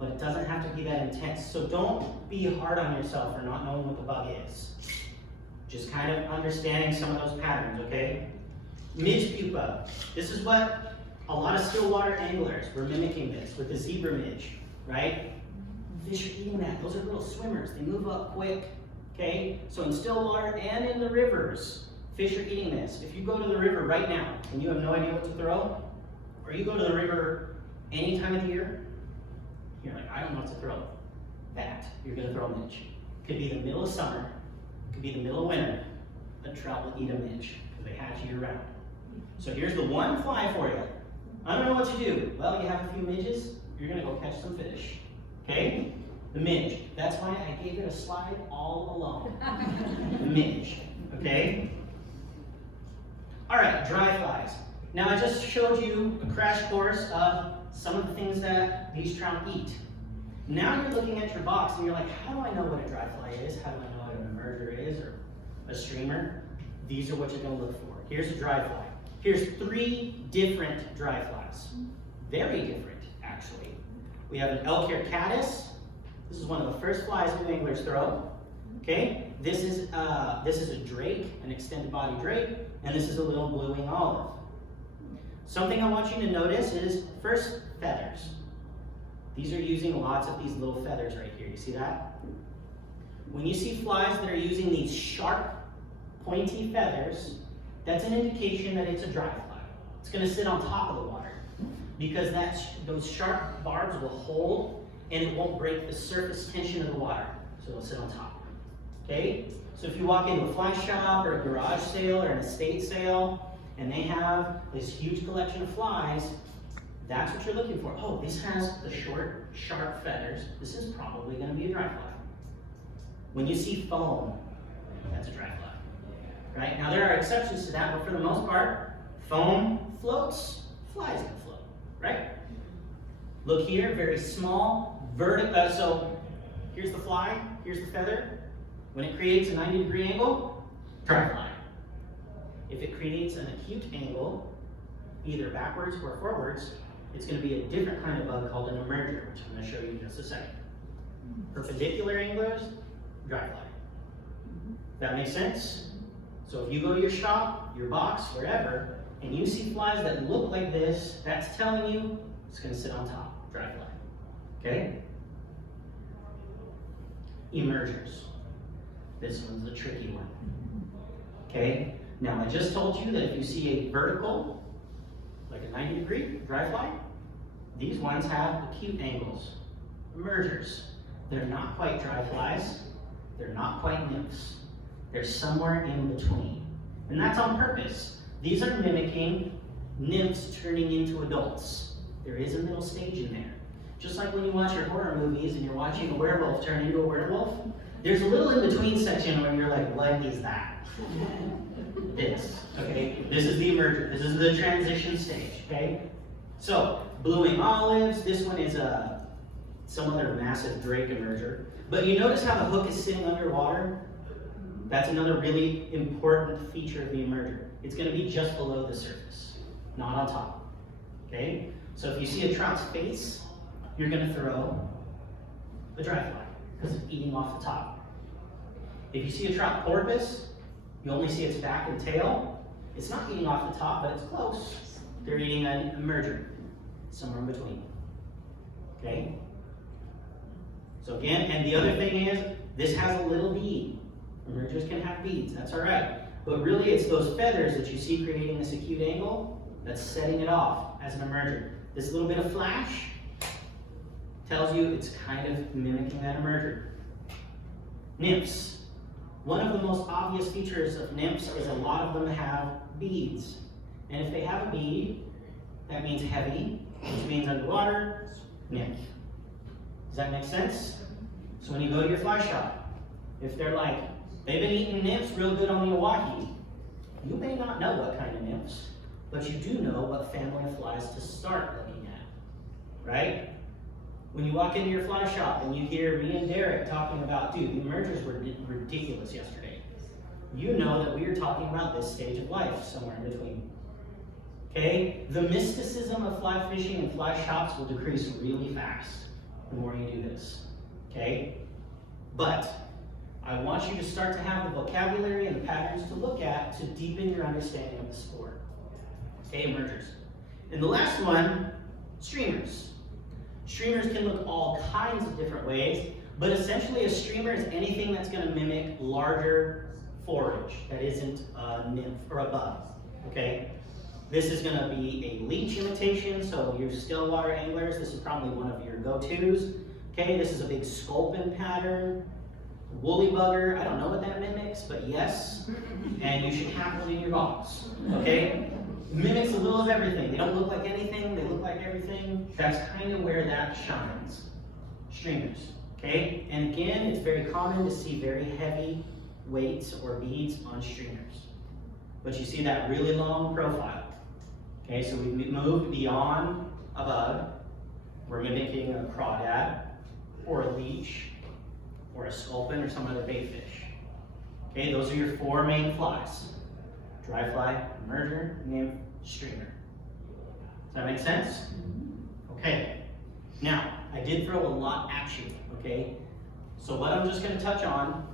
but it doesn't have to be that intense. So don't be hard on yourself for not knowing what the bug is. Just kind of understanding some of those patterns, okay? Midge pupa. This is what a lot of stillwater anglers were mimicking this with the zebra midge, right? Fish are eating that. Those are little swimmers. They move up quick, okay? So in stillwater and in the rivers, fish are eating this. If you go to the river right now and you have no idea what to throw, or you go to the river any time of the year, you're like, I don't know what to throw. That, you're gonna throw a midge. Could be the middle of summer, could be the middle of winter. A trout will eat a midge because they hatch year round. So here's the one fly for you. I don't know what to do. Well, you have a few midges, you're gonna go catch some fish. Okay? The midge. That's why I gave it a slide all along. The midge. Okay? Alright, dry flies. Now I just showed you a crash course of some of the things that these trout eat. Now you're looking at your box and you're like, how do I know what a dry fly is? How do I know what an emerger is or a streamer? These are what you're gonna look for. Here's a dry fly. Here's 3 different dry flies. Very different, actually. We have an elk-eared caddis. This is one of the first flies new anglers throw. Okay? This is a drake, an extended body drake, and this is a little blue-wing olive. Something I want you to notice is first feathers. These are using lots of these little feathers right here. You see that? When you see flies that are using these sharp, pointy feathers, that's an indication that it's a dry fly. It's going to sit on top of the water because those sharp barbs will hold and it won't break the surface tension of the water. So it'll sit on top. Okay? So if you walk into a fly shop or a garage sale or an estate sale and they have this huge collection of flies, that's what you're looking for. Oh, this has the short, sharp feathers. This is probably going to be a dry fly. When you see foam, that's a dry fly. Right? Now there are exceptions to that, but for the most part, foam floats, flies can float, right? Look here, very small, vertical. So here's the fly, here's the feather. When it creates a 90-degree angle, dry fly. If it creates an acute angle, either backwards or forwards, it's going to be a different kind of bug called an emerger, which I'm going to show you in just a second. Perpendicular anglers, dry fly. That makes sense? So if you go to your shop, your box, wherever, and you see flies that look like this, that's telling you it's going to sit on top, dry fly. Okay? Emergers. This one's the tricky one. Okay? Now I just told you that if you see a vertical, like a 90-degree dry fly, these ones have acute angles. Emergers. They're not quite dry flies. They're not quite nymphs. They're somewhere in between. And that's on purpose. These are mimicking nymphs turning into adults. There is a middle stage in there. Just like when you watch your horror movies and you're watching a werewolf turn into a werewolf, there's a little in-between section where you're like, what is that? This, okay? This is the emerger. This is the transition stage, okay? So, blueing olives, this one is some other massive drake emerger. But you notice how the hook is sitting underwater? That's another really important feature of the emerger. It's going to be just below the surface, not on top, okay? So if you see a trout's face, you're going to throw a dry fly because it's eating off the top. If you see a trout porpoise, you only see its back and tail. It's not eating off the top, but it's close. They're eating an emerger, somewhere in between. Okay? So again, and the other thing is, this has a little bead. Emergers can have beads, that's all right. But really, it's those feathers that you see creating this acute angle that's setting it off as an emerger. This little bit of flash tells you it's kind of mimicking that emerger. Nymphs. One of the most obvious features of nymphs is a lot of them have beads. And if they have a bead, that means heavy, which means underwater, nymph. Does that make sense? So when you go to your fly shop, if they're like, they've been eating nymphs real good on the Oahe, you may not know what kind of nymphs, but you do know what family of flies to start looking at, right? When you walk into your fly shop and you hear me and Derek talking about, dude, the emergers were ridiculous yesterday, you know that we are talking about this stage of life, somewhere in between. Okay? The mysticism of fly fishing and fly shops will decrease really fast the more you do this. Okay? But I want you to start to have the vocabulary and the patterns to look at to deepen your understanding of the sport. Okay, emergers. And the last one, streamers. Streamers can look all kinds of different ways, but essentially a streamer is anything that's going to mimic larger forage that isn't a nymph or a bug. Okay? This is going to be a leech imitation, so your still water anglers, this is probably one of your go-tos. Okay, this is a big sculpin pattern. Woolly bugger, I don't know what that mimics, but yes, and you should have one in your box, okay? Mimics a little of everything. They don't look like anything, they look like everything. That's kind of where that shines. Streamers, okay? And again, it's very common to see very heavy weights or beads on streamers. But you see that really long profile. Okay, so we've moved beyond a bug. We're mimicking a crawdad, or a leech, or a sculpin, or some other bait fish. Okay, those are your four main flies. Dry fly, emerger, nymph, streamer. Does that make sense? Okay, now, I did throw a lot at you, okay? So what I'm just gonna touch on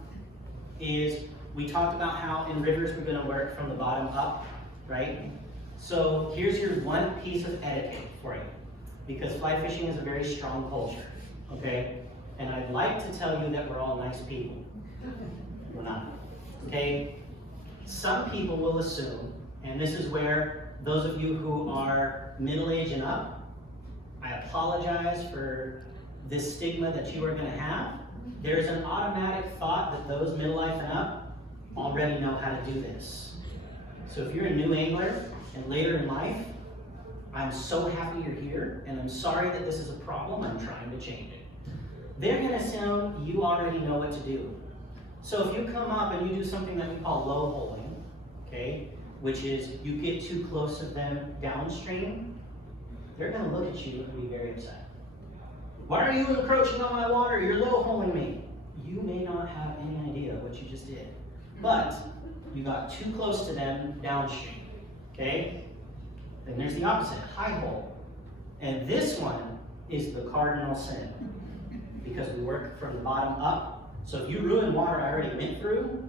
is, we talked about how in rivers we're gonna work from the bottom up, right? So here's your one piece of etiquette for you, because fly fishing is a very strong culture, okay? And I'd like to tell you that we're all nice people. We're not, okay? Some people will assume, and this is where those of you who are middle-aged and up, I apologize for this stigma that you are gonna have. There's an automatic thought that those middle-life and up already know how to do this. So if you're a new angler and later in life, I'm so happy you're here, and I'm sorry that this is a problem. I'm trying to change it. They're gonna assume you already know what to do. So if you come up and you do something that we call low holing, okay, which is you get too close to them downstream, they're gonna look at you and be very upset. Why are you encroaching on my water? You're low holing me. You may not have any idea what you just did, but you got too close to them downstream, okay? Then there's the opposite, high hole. And this one is the cardinal sin, because we work from the bottom up. So if you ruin water I already went through,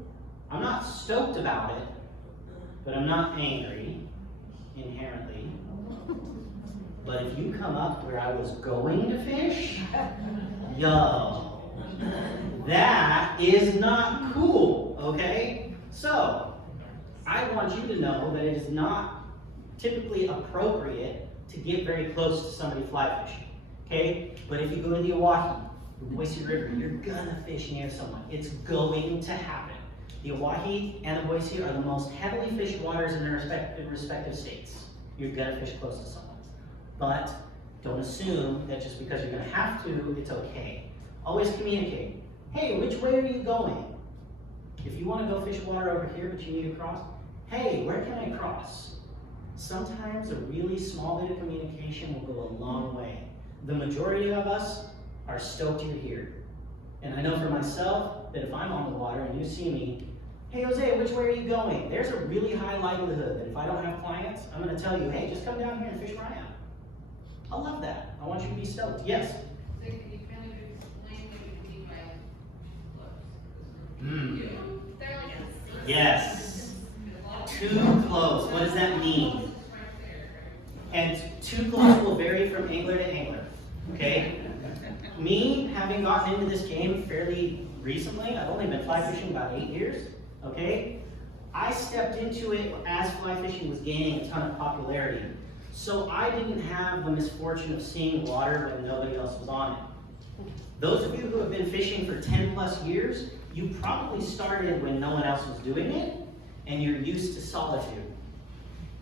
I'm not stoked about it, but I'm not angry, inherently. But if you come up where I was going to fish, yo, that is not cool, okay? So, I want you to know that it is not typically appropriate to get very close to somebody fly fishing, okay? But if you go to the Oahe, the Boise River, you're gonna fish near someone. It's going to happen. The Oahe and the Boise are the most heavily fished waters in their respective states. You're gonna fish close to someone. But Don't assume that just because you're gonna have to, it's okay. Always communicate. Hey, which way are you going? If you wanna go fish water over here, but you need to cross, hey, where can I cross? Sometimes a really small bit of communication will go a long way. The majority of us are stoked you're here. And I know for myself that if I'm on the water and you see me, hey Jose, which way are you going? There's a really high likelihood that if I don't have clients, I'm gonna tell you, hey, just come down here and fish where I am. I love that. I want you to be stoked. Yes? So can you kind of explain what you mean by close? They're like a Yes. Too close. What does that mean? And too close will vary from angler to angler. Okay? Me, having gotten into this game fairly recently, I've only been fly fishing about 8 years. Okay? I stepped into it as fly fishing was gaining a ton of popularity. So I didn't have the misfortune of seeing water when nobody else was on it. Those of you who have been fishing for 10 plus years, you probably started when no one else was doing it, and you're used to solitude.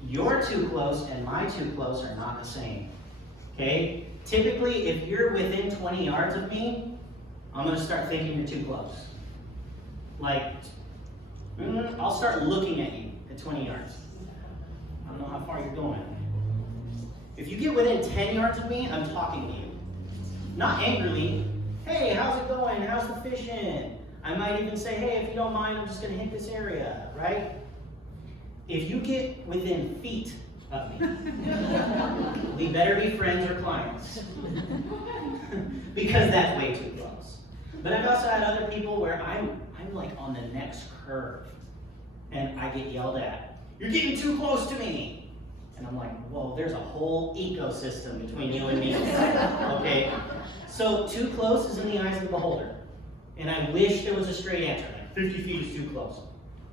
Your too close and my too close are not the same. Okay? Typically, if you're within 20 yards of me, I'm gonna start thinking you're too close. Like, I'll start looking at you at 20 yards. I don't know how far you're going. If you get within 10 yards of me, I'm talking to you. Not angrily. Hey, how's it going? How's the fishing? I might even say, hey, if you don't mind, I'm just gonna hit this area, right? If you get within feet of me, we better be friends or clients. Because that's way too close. But I've also had other people where I'm like on the next curve and I get yelled at. You're getting too close to me. And I'm like, whoa, there's a whole ecosystem between you and me. Okay? So too close is in the eyes of the beholder. And I wish there was a straight answer. Like 50 feet is too close.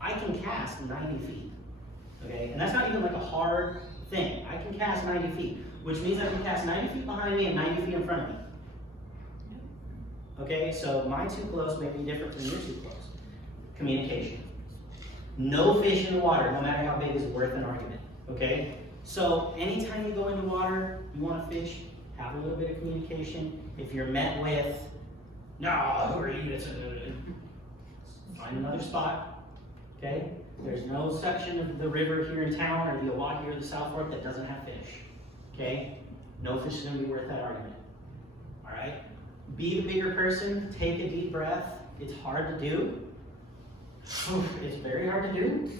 I can cast 90 feet. Okay? And that's not even like a hard thing. I can cast 90 feet, which means I can cast 90 feet behind me and 90 feet in front of me. Okay? So my too close may be different from your too close. Communication. No fish in the water, no matter how big, is worth an argument. Okay? So anytime you go into water, you want to fish, have a little bit of communication. If you're met with, no, who are you? Find another spot. Okay? There's no section of the river here in town or the Owahi or the South Fork that doesn't have fish. Okay? No fish is going to be worth that argument. Alright? Be the bigger person, take a deep breath. It's hard to do. It's very hard to do,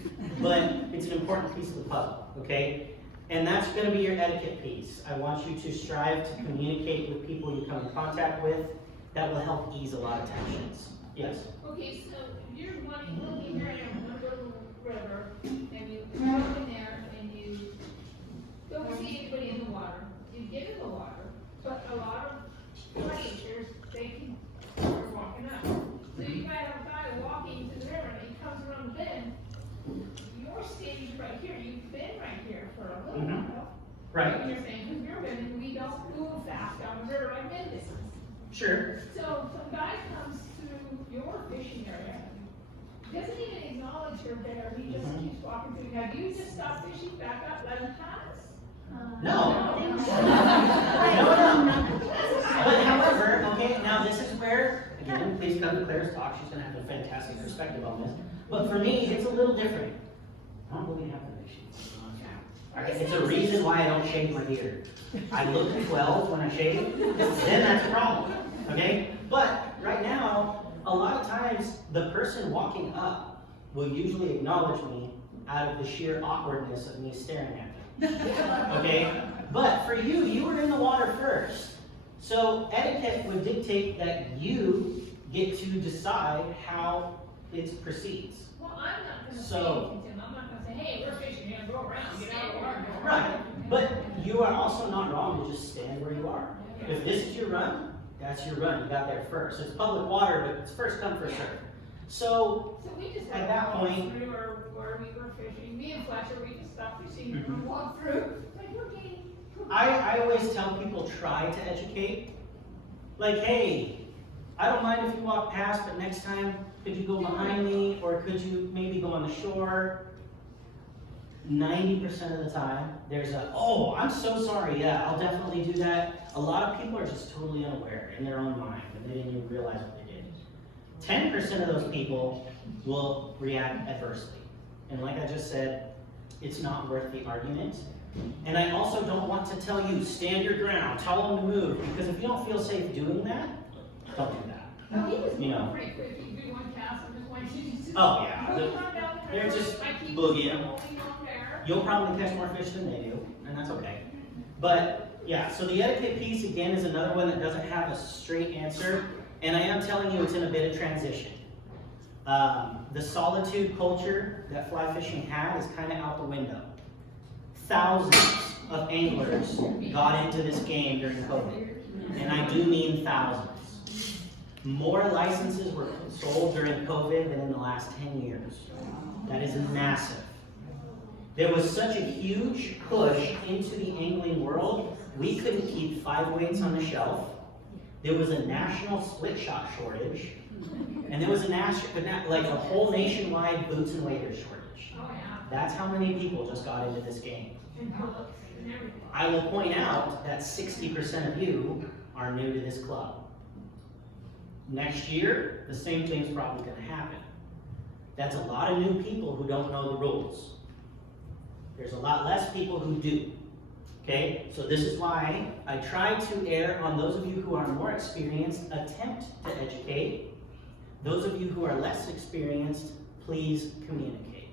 but it's an important piece of the puzzle, okay? And that's going to be your etiquette piece. I want you to strive to communicate with people you come in contact with. That will help ease a lot of tensions. Yes? Okay, so if you're looking here in one little river, and you go in there, and you don't see anybody in the water, you get in the water, but a lot of fishers, they can start walking up. So you might have a guy walking to the river, and he comes around the bend, you're standing right here, you've been right here for a little while. Right. And you're saying, because you're bending, we don't move fast down the river like bend distance. Sure. So some guy comes through your fishing area, doesn't even acknowledge you're there, he just keeps walking through. Now, do you just stop fishing, back up, let him pass? No. No. But however, okay, now this is where, again, please come to Claire's talk. She's going to have a fantastic perspective on this. But for me, it's a little different. I don't really have the issues. Alright, it's a reason why I don't shave my beard. I look 12 when I shave, then that's a problem. Okay? But right now, a lot of times the person walking up will usually acknowledge me out of the sheer awkwardness of me staring at them. Okay? But for you, you were in the water first. So etiquette would dictate that you get to decide how it proceeds. Well, I'm not gonna say So- anything to him, I'm not gonna say, hey, we're fishing here, go around, get out of the water. go Right. around. But you are also not wrong to just stand where you are. If this is your run, that's your run. You got there first. It's public water, but it's first come, first served. So, So we just At had that to walk point- through where we were fishing, me and Fletcher, we just stopped fishing and walked through, like, okay. I always tell people try to educate. Like, hey, I don't mind if you walk past, but next time, could you go behind me? Or could you maybe go on the shore? 90% of the time, there's a, oh, I'm so sorry, yeah, I'll definitely do that. A lot of people are just totally unaware in their own mind, and they didn't even realize what they did. 10% of those people will react adversely. And like I just said, it's not worth the argument. And I also don't want to tell you, stand your ground, tell them to move, because if you don't feel safe doing that, don't do that. No, he was You know. pretty quick. You do one cast and just went, you just. Oh, yeah. Moving on down the They're river. just I keep boogieing. holding on there. You'll probably catch more fish than they do, and that's okay. But yeah, so the etiquette piece again is another one that doesn't have a straight answer, and I am telling you it's in a bit of transition. The solitude culture that fly fishing had is kind of out the window. Thousands of anglers got into this game during COVID, and I do mean thousands. More licenses were sold during COVID than in the last 10 years. That is massive. There was such a huge push into the angling world, we couldn't keep 5 weights on the shelf. There was a national split shot shortage, and there was a whole nationwide boots and waders shortage. Oh, yeah. That's how many people just got into this game. And hooks and everything. I will point out that 60% of you are new to this club. Next year, the same thing's probably going to happen. That's a lot of new people who don't know the rules. There's a lot less people who do. Okay, so this is why I try to err on those of you who are more experienced, attempt to educate. Those of you who are less experienced, please communicate.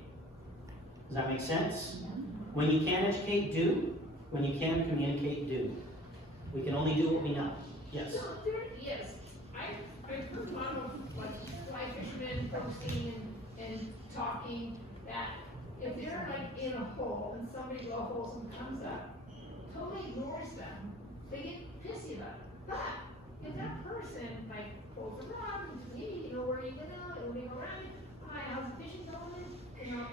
Does that make sense? When you can educate, do. When you can communicate, do. We can only do what we know. Yes? So there is, I've heard a lot of like fly fishermen posting and talking that if they're like in a hole and somebody blow holes and comes up, totally ignores them, they get pissy about it. But if that person like pulls a rod and says, hey, you know where you gonna, and we go around, hi, how's the fishing going? You know,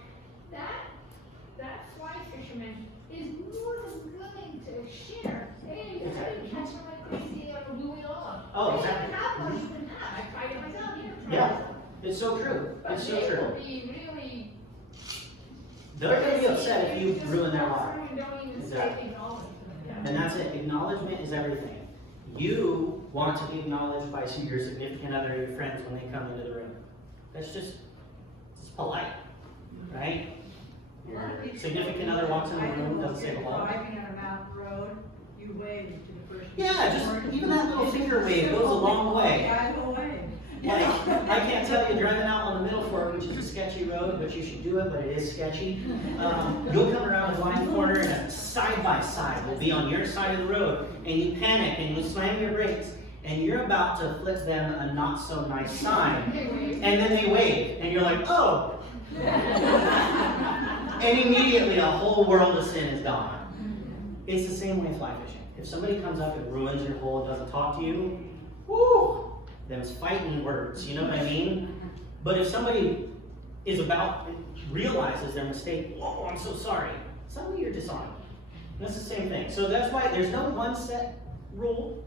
that fly fisherman is more than willing to share. Hey, you're catching like crazy on the moving on. Oh, Hey, exactly. I have one you can have. I tried it myself, here, try Yeah. it. It's so true. But It's so they true. will be really. They're going to be upset if you Just ruin their go water. through and don't even say Exactly. acknowledge them. And that's it. Acknowledgement is everything. You want to be acknowledged by your significant other, your friends, when they come into the room. That's just, it's polite, right? Your significant other walks in the room, doesn't say hello. Driving on a mountain road, you wave to the person. Yeah, just even that little finger wave goes a long way. Yeah, I will wave. Like, I can't tell you driving out on the Middle Fork, which is a sketchy road, but you should do it, but it is sketchy. You'll come around a blind corner and a side by side will be on your side of the road, and you panic and you slam your brakes, and you're about to flip them a not so nice sign, and then they wave, and you're like, oh! And immediately a whole world of sin is gone. It's the same way fly fishing. If somebody comes up and ruins your hole and doesn't talk to you, whoo! Them's fighting words, you know what I mean? But if somebody realizes their mistake, whoa, I'm so sorry, suddenly you're disarmed. That's the same thing. So that's why there's no one set rule.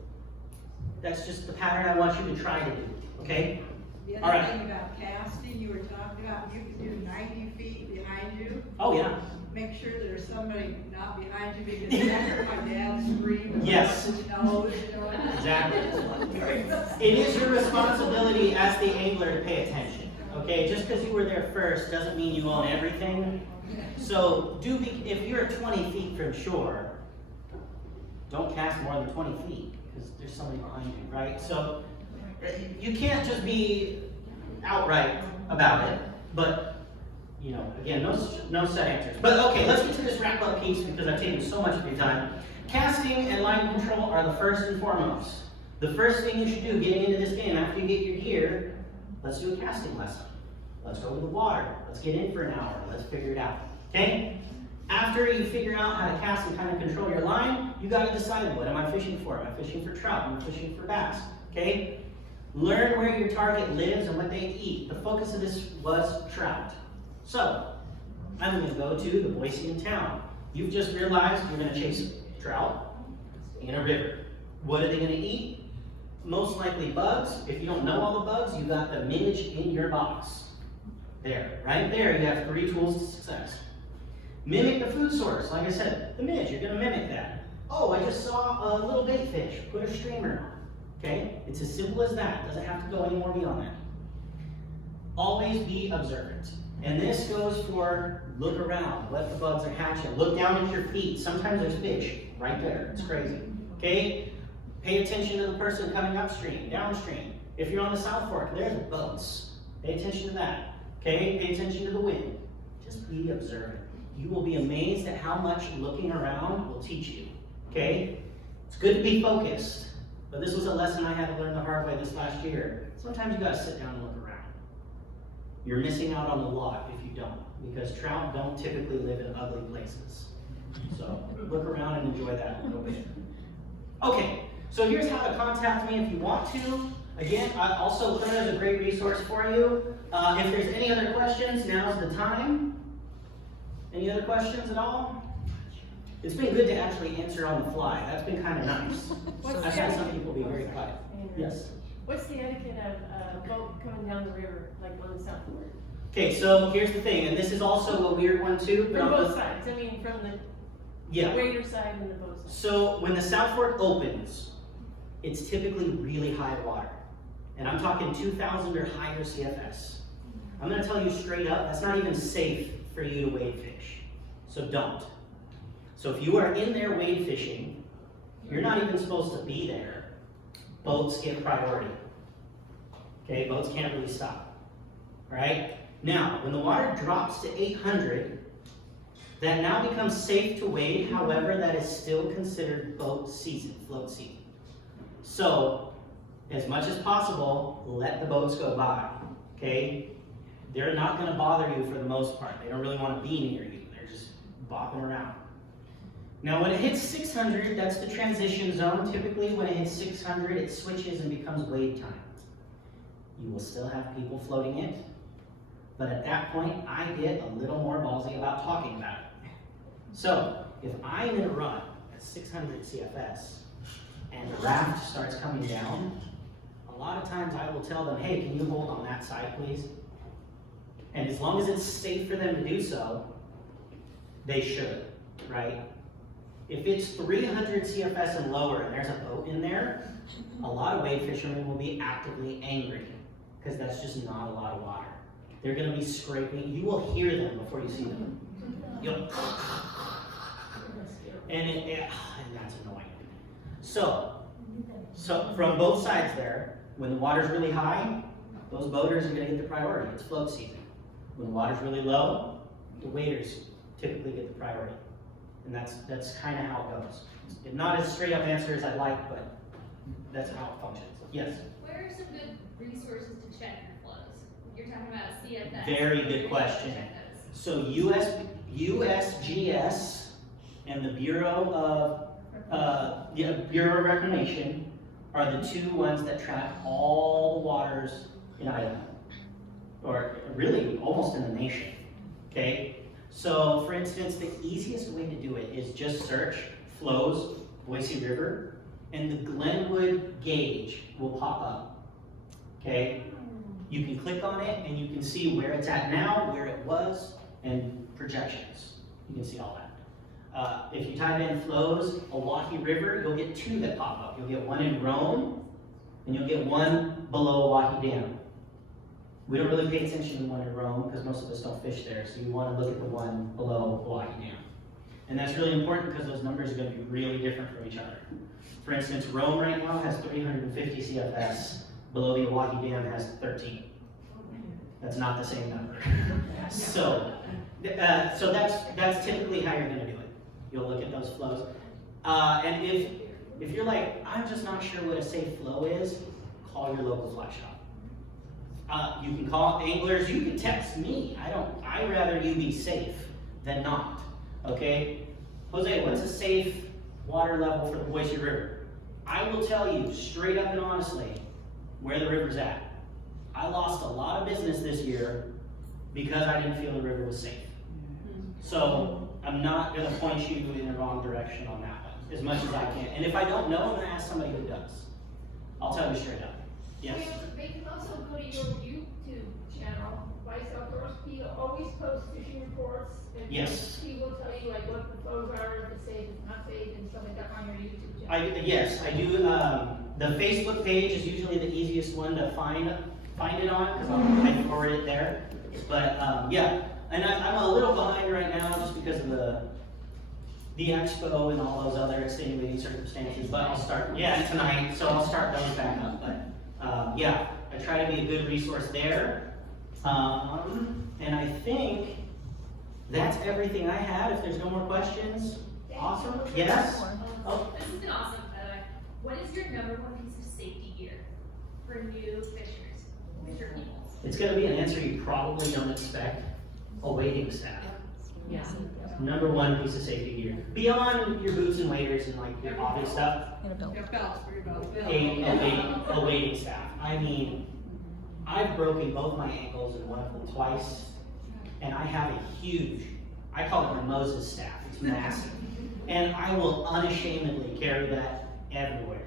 That's just the pattern I want you to try to do, okay? The All other right. thing about casting, you were talking about, you can do 90 feet behind you. Oh, yeah. Make sure there's somebody not behind you, because that's my dad screamed. Yes. His nose, you know. Exactly. It is your responsibility as the angler to pay attention, okay? Just because you were there first doesn't mean you own everything. So if you're 20 feet from shore, don't cast more than 20 feet because there's somebody behind you, right? So you can't just be outright about it, but you know, again, no set answers. But okay, let's get to this wrap up piece because I've taken so much of your time. Casting and line control are the first and foremost. The first thing you should do getting into this game after you get your gear, let's do a casting lesson. Let's go to the water. Let's get in for an hour. Let's figure it out. Okay? After you figure out how to cast and kind of control your line, you got to decide, what am I fishing for? Am I fishing for trout? Am I fishing for bass? Okay? Learn where your target lives and what they eat. The focus of this was trout. So, I'm going to go to the Boise in town. You've just realized you're going to chase trout in a river. What are they going to eat? Most likely bugs. If you don't know all the bugs, you got the minage in your box. There, right there, you have 3 tools to success. Mimic the food source. Like I said, the midge, you're gonna mimic that. Oh, I just saw a little bait fish. Put a streamer on. Okay? It's as simple as that. Doesn't have to go any more beyond that. Always be observant. And this goes for look around, let the bugs are hatching. Look down at your feet. Sometimes there's fish right there. It's crazy. Okay? Pay attention to the person coming upstream, downstream. If you're on the South Fork, there's boats. Pay attention to that. Okay? Pay attention to the wind. Just be observant. You will be amazed at how much looking around will teach you. Okay? It's good to be focused, but this was a lesson I had to learn the hard way this last year. Sometimes you gotta sit down and look around. You're missing out on a lot if you don't, because trout don't typically live in ugly places. So look around and enjoy that a little bit. Okay, so here's how to contact me if you want to. Again, also Clint is a great resource for you. If there's any other questions, now's the time. Any other questions at all? It's been good to actually answer on the fly. That's been kind of nice. I've had some people be very quiet. Yes? What's the etiquette of a boat coming down the river, like on the South Fork? Okay, so here's the thing, and this is also a weird one too. But From on both the, sides, I mean, from the yeah. wader side and the boat side. So when the South Fork opens, it's typically really high water. And I'm talking 2,000 or higher CFS. I'm gonna tell you straight up, that's not even safe for you to wade fish. So don't. So if you are in there wade fishing, you're not even supposed to be there. Boats get priority. Okay, boats can't really stop. All right? Now, when the water drops to 800, that now becomes safe to wade. However, that is still considered boat season, float season. So, as much as possible, let the boats go by. Okay? They're not going to bother you for the most part. They don't really want to be near you. They're just bopping around. Now, when it hits 600, that's the transition zone. Typically, when it hits 600, it switches and becomes wade time. You will still have people floating it, but at that point, I get a little more ballsy about talking about it. So, if I'm in a run at 600 CFS and the raft starts coming down, a lot of times I will tell them, hey, can you hold on that side, please? And as long as it's safe for them to do so, they should, right? If it's 300 CFS and lower and there's a boat in there, a lot of wade fishermen will be actively angry because that's just not a lot of water. They're going to be scraping. You will hear them before you see them. You'll, and that's annoying. So from both sides there, when the water's really high, those boaters are going to get the priority. It's float season. When the water's really low, the waders typically get the priority. And that's kind of how it goes. It's not as straight up answer as I'd like, but that's how it functions. Yes? Where are some good resources to check your flows? You're talking about CFS. Very good question. So USGS and the Bureau of Reclamation are the two ones that track all the waters in Idaho, or really almost in the nation. Okay. So, for instance, the easiest way to do it is just search flows Boise River, and the Glenwood gauge will pop up. Okay? You can click on it, and you can see where it's at now, where it was, and projections. You can see all that. If you type in flows Oahe River, you'll get two that pop up. You'll get one in Rome, and you'll get one below Oahe Dam. We don't really pay attention to the one in Rome because most of us don't fish there, so you want to look at the one below Oahe Dam. And that's really important because those numbers are going to be really different from each other. For instance, Rome right now has 350 CFS, below the Oahe Dam has 13. That's not the same number. So that's typically how you're going to do it. You'll look at those flows. And if you're like, I'm just not sure what a safe flow is, call your local fly shop. You can call anglers, you can text me. I'd rather you be safe than not. Okay? Jose, what's a safe water level for the Boise River? I will tell you straight up and honestly where the river's at. I lost a lot of business this year because I didn't feel the river was safe. So I'm not going to point you in the wrong direction on that one as much as I can. And if I don't know, I'm going to ask somebody who does. I'll tell you straight up. Yes? They can also go to your YouTube channel, Vice Outdoors. He always posts fishing reports. And Yes. He will you like what the photos are, if it's safe, it's not safe, and stuff like that on your YouTube channel? Yes, I do, the Facebook page is usually the easiest one to find it on, because I forward it there. But, yeah, and I'm a little behind right now just because of the expo and all those other extenuating circumstances, but I'll start, tonight, so I'll start those back up, but, yeah, I try to be a good resource there. And I think that's everything I had. If there's no more questions, awesome, yes? Oh. This has been awesome, by the way. What is your number one piece of safety gear for new fishers, fisher people? It's gonna be an answer you probably don't expect, a waiting staff. Number one piece of safety gear. Beyond your boots and waders and like your obvious stuff, Your belts for your belts. a waiting staff. I mean, I've broken both my ankles and one of them twice, and I have a huge, I call it my Moses staff, it's massive. And I will unashamedly carry that everywhere.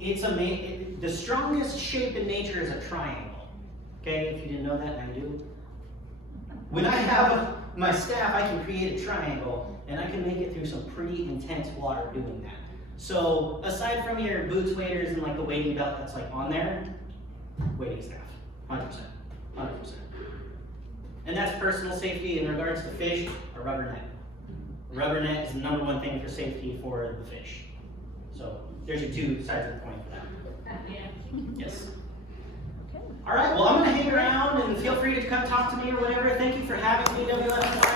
It's the strongest shape in nature is a triangle. Okay, if you didn't know that, and I do. When I have my staff, I can create a triangle, and I can make it through some pretty intense water doing that. So, aside from your boots, waders, and like the wading belt that's like on there, wading staff, 100%, 100%. And that's personal safety in regards to fish, a rubber net. Rubber net is the number one thing for safety for the fish. So, there's your two sides of the coin for that. Yes. All right, well, I'm gonna hang around and feel free to come talk to me or whatever. Thank you for having me, WF.